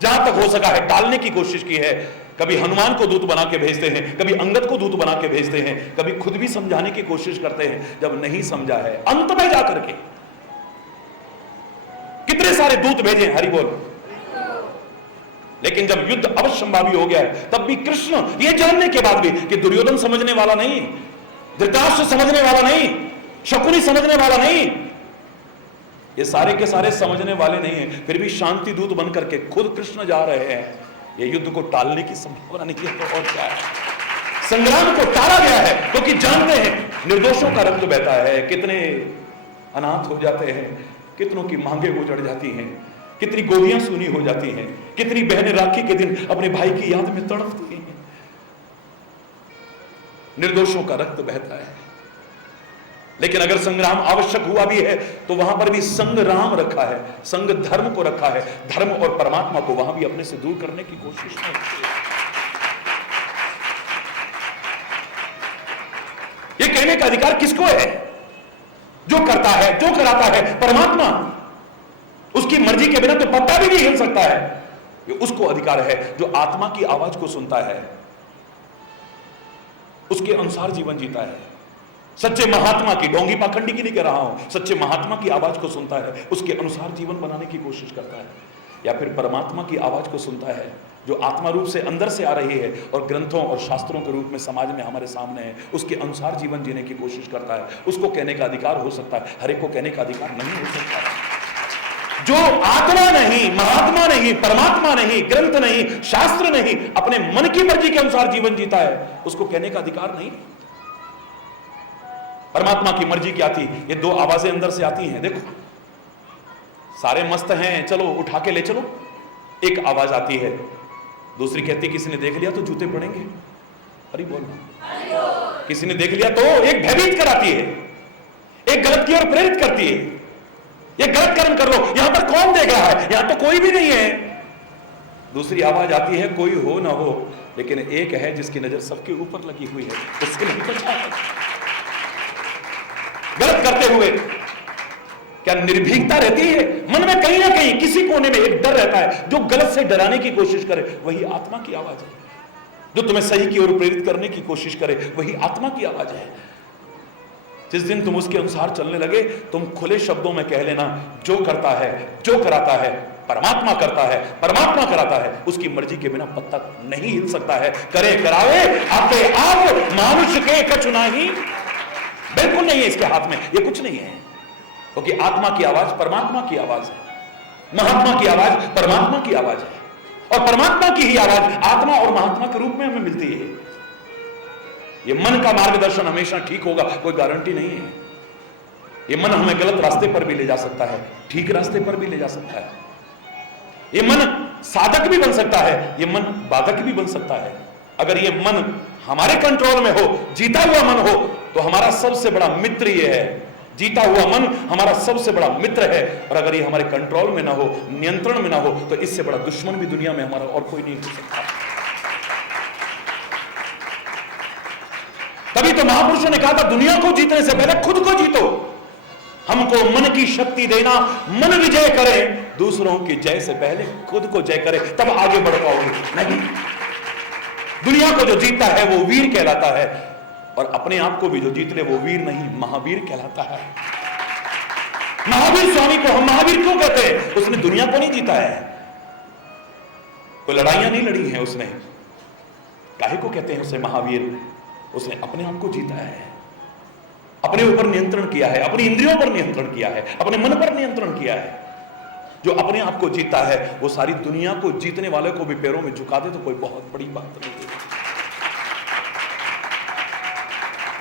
जहां तक हो सका है टालने की कोशिश की है। कभी हनुमान को दूत बना के भेजते हैं, कभी अंगद को दूत बना के भेजते हैं, कभी खुद भी समझाने की कोशिश करते हैं। जब नहीं समझा है अंत में जाकर के कितने सारे दूत भेजे, हरि बोल। लेकिन जब युद्ध अवश्यंभावी हो गया है, तब भी कृष्ण ये जानने के बाद भी कि दुर्योधन समझने वाला नहीं, धृतराष्ट्र समझने वाला नहीं, शकुनी समझने वाला नहीं, ये सारे के सारे समझने वाले नहीं हैं, फिर भी शांति दूत बनकर के खुद कृष्ण जा रहे हैं। ये युद्ध को टालने की संभावना नहीं है तो और क्या है। संग्राम को टाला गया है क्योंकि जानते हैं निर्दोषों का रक्त बहता है, कितने अनाथ हो जाते हैं, कितनों की मांगे उजड़ जाती हैं, कितनी गोलियां सूनी हो जाती हैं, कितनी बहनें राखी के दिन अपने भाई की याद में तड़पती हैं। निर्दोषों का रक्त बहता है। लेकिन अगर संग्राम आवश्यक हुआ भी है तो वहां पर भी संग राम रखा है, संग धर्म को रखा है। धर्म और परमात्मा को वहां भी अपने से दूर करने की कोशिश नहीं की। ये कहने का अधिकार किसको है? जो करता है, जो कराता है परमात्मा, उसकी मर्जी के बिना तो पत्ता भी नहीं हिल सकता है। ये उसको अधिकार है जो आत्मा की आवाज को सुनता है, उसके अनुसार जीवन जीता है। सच्चे महात्मा की, ढोंगी पाखंडी की नहीं कह रहा हूं, सच्चे महात्मा की आवाज को सुनता है, उसके अनुसार जीवन बनाने की कोशिश करता है। या फिर परमात्मा की आवाज को सुनता है जो आत्मा रूप से अंदर से आ रही है और ग्रंथों और शास्त्रों के रूप में समाज में हमारे सामने है, उसके अनुसार जीवन जीने की कोशिश करता है। उसको कहने का अधिकार हो सकता है, हर एक को कहने का अधिकार नहीं हो सकता है। जो आत्मा नहीं, महात्मा नहीं, परमात्मा नहीं, ग्रंथ नहीं, शास्त्र नहीं, अपने मन की मर्जी के अनुसार जीवन जीता है, उसको कहने का अधिकार नहीं। परमात्मा की मर्जी क्या थी? ये दो आवाजें अंदर से आती हैं, देखो सारे मस्त हैं, चलो उठा के ले चलो। एक आवाज आती है, दूसरी कहती किसी ने देख लिया तो जूते पड़ेंगे। अरे बोलना, किसी ने देख लिया तो एक भयभीत कराती है, एक गलत की ओर प्रेरित करती है, ये गलत कर्म कर लो, यहां पर कौन देख रहा है, यहां तो कोई भी नहीं है। दूसरी आवाज आती है, कोई हो ना हो लेकिन एक है जिसकी नजर सबके ऊपर लगी हुई है, उससे नहीं बचा है। गलत करते हुए क्या निर्भीकता रहती है? मन में कहीं ना कहीं किसी कोने में एक डर रहता है, जो गलत से डराने की कोशिश करे वही आत्मा की आवाज है। जो तुम्हें सही की ओर प्रेरित करने की कोशिश करे वही आत्मा की आवाज है। जिस दिन तुम उसके अनुसार चलने लगे, तुम खुले शब्दों में कह लेना, जो करता है, जो कराता है, परमात्मा करता है, परमात्मा कराता है, उसकी मर्जी के बिना पत्ता नहीं हिल सकता है। करे करावे आपके आप मानुष के कछु नहीं, बिल्कुल नहीं है इसके हाथ में, ये कुछ नहीं है, क्योंकि आत्मा की आवाज परमात्मा की आवाज है, महात्मा की आवाज परमात्मा की आवाज है, और परमात्मा की ही आवाज आत्मा और महात्मा के रूप में हमें मिलती है। ये मन का मार्गदर्शन हमेशा ठीक होगा, कोई गारंटी नहीं है। ये मन हमें गलत रास्ते पर भी ले जा सकता है, ठीक रास्ते पर भी ले जा सकता है। ये मन साधक भी बन सकता है, ये मन बाधक भी बन सकता है। अगर ये मन हमारे कंट्रोल में हो, जीता हुआ मन हो, तो हमारा सबसे बड़ा मित्र ये है। जीता हुआ मन हमारा सबसे बड़ा मित्र है, और अगर ये हमारे कंट्रोल में ना हो, नियंत्रण में ना हो, तो इससे बड़ा दुश्मन भी दुनिया में हमारा और कोई नहीं हो सकता। तभी तो महापुरुषों ने कहा था, दुनिया को जीतने से पहले खुद को जीतो। हमको मन की शक्ति देना, मन विजय करें, दूसरों की जय से पहले खुद को जय करें, तब आगे बढ़ पाओगे। नहीं, दुनिया को जो जीतता है वो वीर कहलाता है, और अपने आप को भी जो जीत ले वो वीर नहीं, महावीर कहलाता है। महावीर स्वामी को हम महावीर क्यों कहते हैं? उसने दुनिया को नहीं जीता है, कोई लड़ाइयां नहीं लड़ी हैं उसने, काहे को कहते हैं उसे महावीर? उसने अपने आप को जीता है, अपने ऊपर नियंत्रण किया है, अपनी इंद्रियों पर नियंत्रण किया है, अपने मन पर नियंत्रण किया है। जो अपने आप को जीता है वो सारी दुनिया को जीतने वाले को भी पैरों में झुका दे तो कोई बहुत बड़ी बात नहीं है।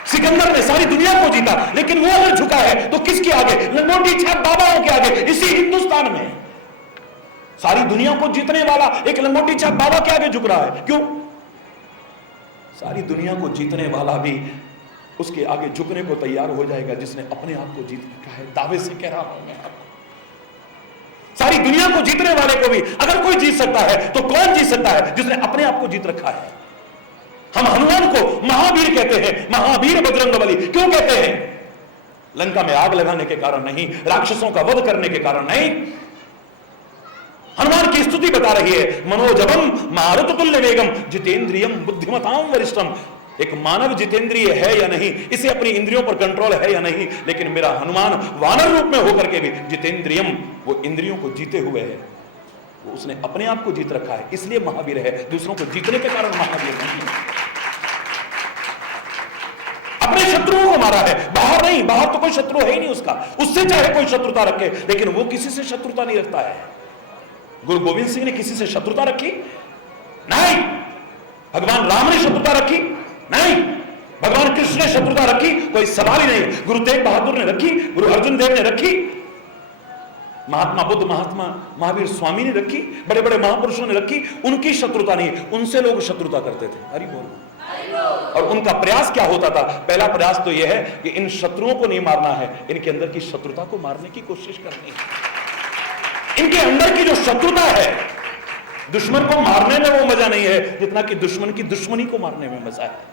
सिकंदर ने सारी दुनिया को जीता, लेकिन वो अगर झुका है तो किसके आगे? लंगोटी छाप बाबाओं के आगे। इसी हिंदुस्तान में सारी दुनिया को जीतने वाला एक लंगोटी छाप बाबा के आगे झुक रहा है। क्यों? सारी दुनिया को जीतने वाला भी उसके आगे झुकने को तैयार हो जाएगा जिसने अपने आप को जीत रखा है। दावे से कह रहा हूं मैं आपको, सारी दुनिया को जीतने वाले को भी अगर कोई जीत सकता है तो कौन जीत सकता है? जिसने अपने आप को जीत रखा है। हम हनुमान को महावीर कहते हैं, महावीर बजरंगबली क्यों कहते हैं? लंका में आग लगाने के कारण नहीं, राक्षसों का वध करने के कारण नहीं। हनुमान की स्तुति बता रही है, मनोजवम मारुततुल्य वेगम जितेंद्रियम बुद्धिमताम वरिष्ठम। एक मानव जितेंद्रिय है या नहीं, इसे अपनी इंद्रियों पर कंट्रोल है या नहीं, लेकिन मेरा हनुमान वानर रूप में होकर के भी जितेंद्रियम, वो इंद्रियों को जीते हुए है, वो उसने अपने आप को जीत रखा है, इसलिए महावीर है। दूसरों को जीतने के कारण महावीर नहीं। अपने शत्रुओं को मारा है, बाहर नहीं, बाहर तो कोई शत्रु है ही नहीं उसका, उससे चाहे कोई शत्रुता रखे, लेकिन वो किसी से शत्रुता नहीं रखता है। गुरु गोविंद सिंह ने किसी से शत्रुता रखी? नहीं। भगवान राम ने शत्रुता रखी? नहीं। भगवान कृष्ण ने शत्रुता रखी? कोई सवाल ही नहीं। गुरु तेग बहादुर ने रखी? गुरु अर्जुन देव ने रखी? महात्मा बुद्ध, महात्मा महावीर स्वामी ने रखी? बड़े बड़े महापुरुषों ने रखी? उनकी शत्रुता नहीं, उनसे लोग शत्रुता करते थे। हरि बोल। और उनका प्रयास क्या होता था? पहला प्रयास तो यह है कि इन शत्रुओं को नहीं मारना है, इनके अंदर की शत्रुता को मारने की कोशिश करनी है। इनके अंदर की जो शत्रुता है, दुश्मन को मारने में वो मजा नहीं है जितना कि दुश्मन की दुश्मनी को मारने में मजा है।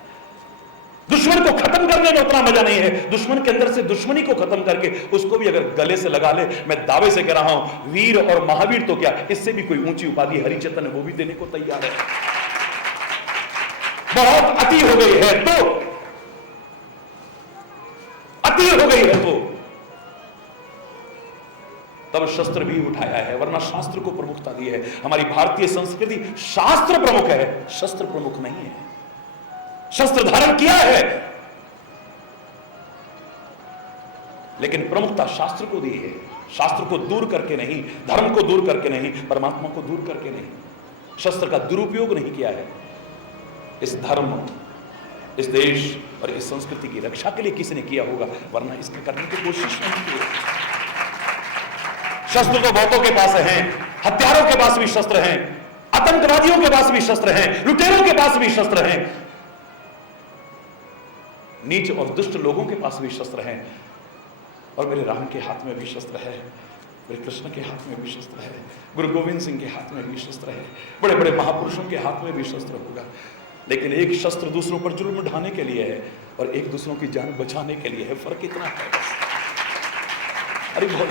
दुश्मन को खत्म करने में उतना मजा नहीं है, दुश्मन के अंदर से दुश्मनी को खत्म करके उसको भी अगर गले से लगा ले। मैं दावे से कह रहा हूं, वीर और महावीर तो क्या, इससे भी कोई ऊंची उपाधि हरिचेतन वो भी देने को तैयार है। बहुत अति हो गई है तो, अति हो गई है तो तब शस्त्र भी उठाया है, वरना शास्त्र को प्रमुखता दी है। हमारी भारतीय संस्कृति शास्त्र प्रमुख है, शस्त्र प्रमुख नहीं है। शस्त्र धारण किया है, लेकिन प्रमुखता शास्त्र को दी है। शास्त्र को दूर करके नहीं, धर्म को दूर करके नहीं, परमात्मा को दूर करके नहीं। शस्त्र का दुरुपयोग नहीं किया है। इस धर्म, इस देश और इस संस्कृति की रक्षा के लिए किसी ने किया होगा, वरना इसका करने की कोशिश नहीं की। शस्त्र तो बहुतों के पास हैं, हत्यारों के पास भी शस्त्र हैं, आतंकवादियों के पास भी शस्त्र हैं, लुटेरों के पास भी शस्त्र हैं, नीच और दुष्ट लोगों के पास भी शस्त्र हैं, और मेरे राम के हाथ में भी शस्त्र है। मेरे कृष्ण के हाथ में भी शस्त्र है, गुरु गोविंद सिंह के हाथ में भी शस्त्र है, बड़े बड़े महापुरुषों के हाथ में भी शस्त्र होगा, लेकिन एक शस्त्र दूसरों पर जुल्म ढाने के लिए है और एक दूसरों की जान बचाने के लिए है। फर्क इतना है बस। अरे बोल,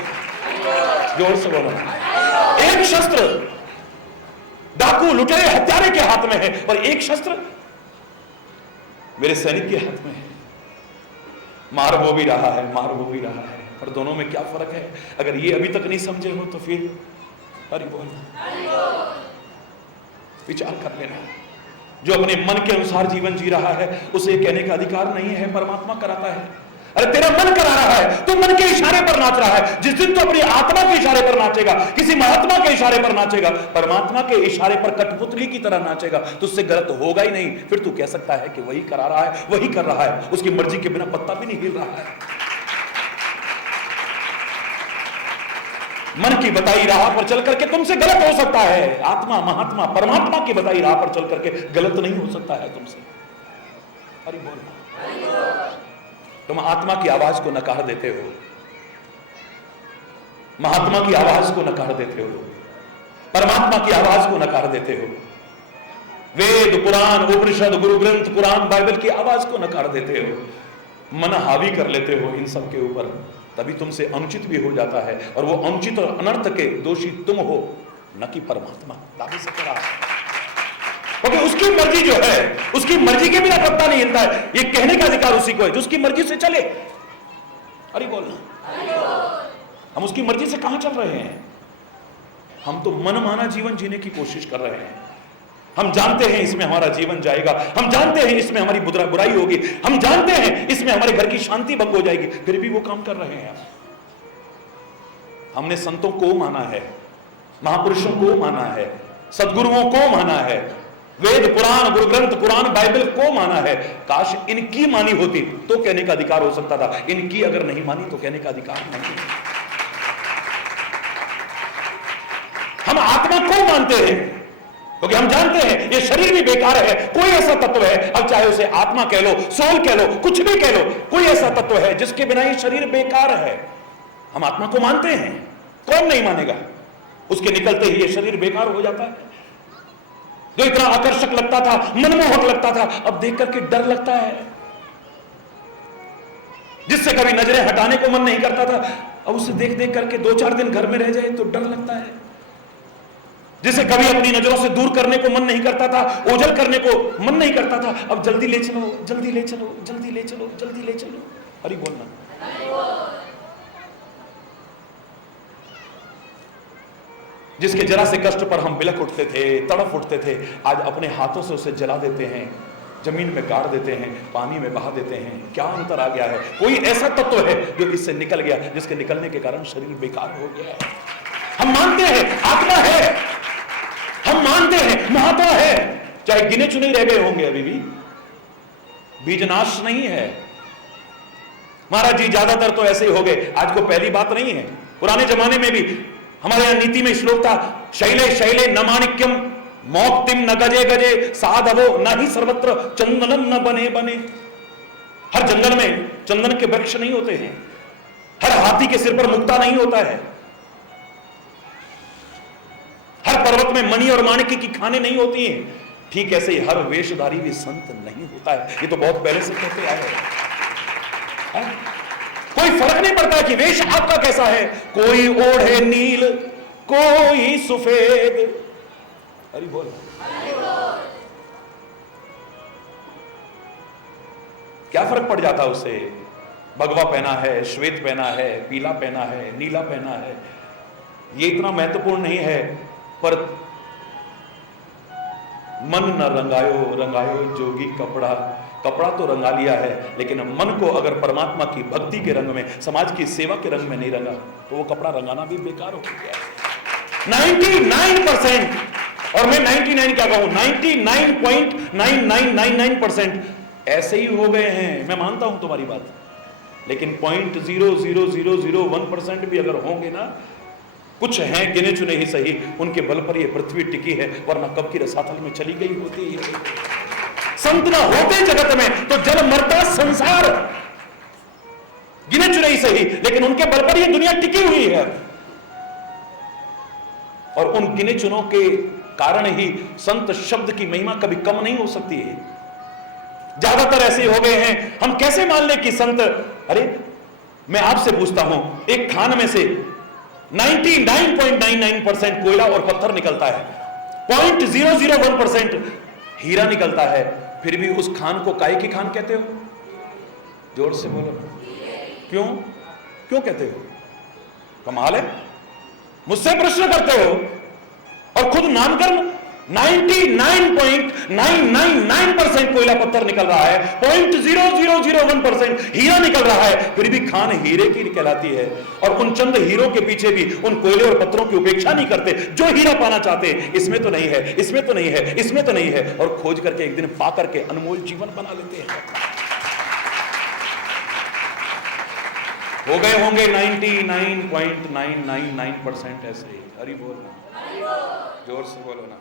जोर से बोलो। एक शस्त्र डाकू लुटेरे हत्यारे के हाथ में है और एक शस्त्र मेरे सैनिक के हाथ में है। मार वो भी रहा है, मार वो भी रहा है, पर दोनों में क्या फर्क है? अगर ये अभी तक नहीं समझे हो तो फिर अरे बोल, विचार कर लेना। जो अपने मन के अनुसार जीवन जी रहा है उसे कहने का अधिकार नहीं है परमात्मा कराता है। अरे तेरा मन करा रहा है, तू मन के इशारे पर नाच रहा है। जिस दिन तू अपनी आत्मा के इशारे पर नाचेगा, किसी महात्मा के इशारे पर नाचेगा, परमात्मा के इशारे पर कठपुतली की तरह नाचेगा, तो उससे गलत होगा ही नहीं। फिर तू कह सकता है कि वही करा रहा है, वही कर रहा है, उसकी मर्जी के बिना पत्ता भी नहीं हिल रहा है। मन की बताई राह पर चल करके तुमसे गलत हो सकता है, आत्मा महात्मा परमात्मा की बताई राह पर चल करके गलत नहीं हो सकता है तुमसे। अरे बोल, तुम आत्मा की आवाज को नकार देते हो, महात्मा की आवाज को नकार देते हो, परमात्मा की आवाज को नकार देते हो, वेद पुराण उपनिषद गुरु ग्रंथ कुरान बाइबल की आवाज को नकार देते हो, मन हावी कर लेते हो इन सब के ऊपर। तभी तुमसे अनुचित भी हो जाता है और वो अनुचित और अनर्थ के दोषी तुम हो, न कि परमात्मा। दावे से करा, क्योंकि उसकी मर्जी जो है, उसकी मर्जी के बिना पत्ता नहीं हिलता है। ये कहने का अधिकार उसी को है जो उसकी मर्जी से चले। अरे बोलना, हम उसकी मर्जी से कहां चल रहे हैं? हम तो मनमाना जीवन जीने की कोशिश कर रहे हैं। हम जानते हैं इसमें हमारा जीवन जाएगा, हम जानते हैं इसमें हमारी बुराई होगी, हम जानते हैं इसमें हमारे घर की शांति भंग हो जाएगी, फिर भी वो काम कर रहे हैं। हमने संतों को माना है, महापुरुषों को माना है, सदगुरुओं को माना है, वेद पुराण गुरु ग्रंथ कुरान बाइबल को माना है। काश इनकी मानी होती तो कहने का अधिकार हो सकता था, इनकी अगर नहीं मानी तो कहने का अधिकार नहीं। हम आत्मा को मानते हैं क्योंकि हम जानते हैं ये शरीर भी बेकार है। कोई ऐसा तत्व है, अब चाहे उसे आत्मा कह लो, सोल कह लो, कुछ भी कह लो, कोई ऐसा तत्व है जिसके बिना ये शरीर बेकार है। हम आत्मा को मानते हैं, कौन नहीं मानेगा? उसके निकलते ही ये शरीर बेकार हो जाता है। जो इतना आकर्षक लगता था, मनमोहक लगता था, अब देख करके डर लगता है। जिससे कभी नजरें हटाने को मन नहीं करता था, अब उसे देख देख करके 2-4 दिन घर में रह जाए तो डर लगता है। जिसे कभी अपनी नजरों से दूर करने को मन नहीं करता था, ओझल करने को मन नहीं करता था, अब जल्दी ले चलो, जल्दी ले चलो, जल्दी ले चलो, जल्दी ले चलो। हरि बोलना। जिसके जरा से कष्ट पर हम बिलख उठते थे, तड़प उठते थे, आज अपने हाथों से उसे जला देते हैं, जमीन में गाड़ देते हैं, पानी में बहा देते हैं। क्या अंतर आ गया है? कोई ऐसा तत्व है जो इससे निकल गया, जिसके निकलने के कारण शरीर बेकार हो गया है। हम मानते हैं आत्मा है, हम मानते हैं महात्मा है, चाहे गिने चुने रह गए होंगे, अभी भी बीजनाश नहीं है। महाराज जी ज्यादातर तो ऐसे ही हो गए, आज को पहली बात नहीं है। पुराने जमाने में भी हमारे यहां नीति में श्लोक था, शैले शैले न माणिक्यम मौक्तिम न गजे गजे साधवो न ही सर्वत्र चंदनम न बने बने। हर जंगल में चंदन के वृक्ष नहीं होते हैं, हर हाथी के सिर पर मुक्ता नहीं होता है, हर पर्वत में मणि और माणिक्य की खाने नहीं होती हैं। ठीक ऐसे ही हर वेशधारी भी संत नहीं होता है। ये तो बहुत पहले से कहते आए हैं। कोई फर्क नहीं पड़ता कि वेश आपका कैसा है, कोई ओढ़े नील कोई सफेद। अरे बोल, क्या फर्क पड़ जाता है उससे? भगवा पहना है, श्वेत पहना है, पीला पहना है, नीला पहना है, ये इतना महत्वपूर्ण नहीं है। पर मन न रंगायो रंगायो जोगी कपड़ा, कपड़ा तो रंगा लिया है, लेकिन मन को अगर परमात्मा की भक्ति के रंग में, समाज की सेवा के रंग में नहीं रंगा तो वो कपड़ा रंगाना भी बेकार हो गया है। 99% और मैं 99 क्या कहूं, 99.9999% ऐसे ही हो गए हैं। मैं मानता हूं तुम्हारी बात, लेकिन 0.00001% भी अगर होंगे ना, कुछ हैं गिने चुने ही सही, उनके बल पर ये पृथ्वी टिकी है, वरना कब की रसातल में चली गई होती है। संत ना होते जगत में तो जल मरता संसार। गिने चुने ही सही, लेकिन उनके बल पर ये दुनिया टिकी हुई है। और उन गिने चुनों के कारण ही संत शब्द की महिमा कभी कम नहीं हो सकती है। ज्यादातर ऐसे हो गए हैं, हम कैसे मान लें कि संत, अरे मैं आपसे पूछता हूं, एक खान में से 99.99% कोयला और पत्थर निकलता है, 0.001% हीरा निकलता है, फिर भी उस खान को काहे की खान कहते हो? जोर से बोलो। क्यों क्यों कहते हो? कमाल है, मुझसे प्रश्न करते हो और खुद नामकरण 99.999% कोयला पत्थर निकल रहा है, 0.0001% हीरा निकल रहा है, फिर भी खान हीरे की कहलाती है। और उन चंद हीरों के पीछे भी उन कोयले और पत्थरों की उपेक्षा नहीं करते जो हीरा पाना चाहते हैं। इसमें तो नहीं है, इसमें तो नहीं है, इसमें तो नहीं है, और खोज करके एक दिन पा करके अनमोल जीवन बना लेते हैं। हो गए होंगे 99.999% ऐसे ही। हरि बोल, जोर से बोलो ना।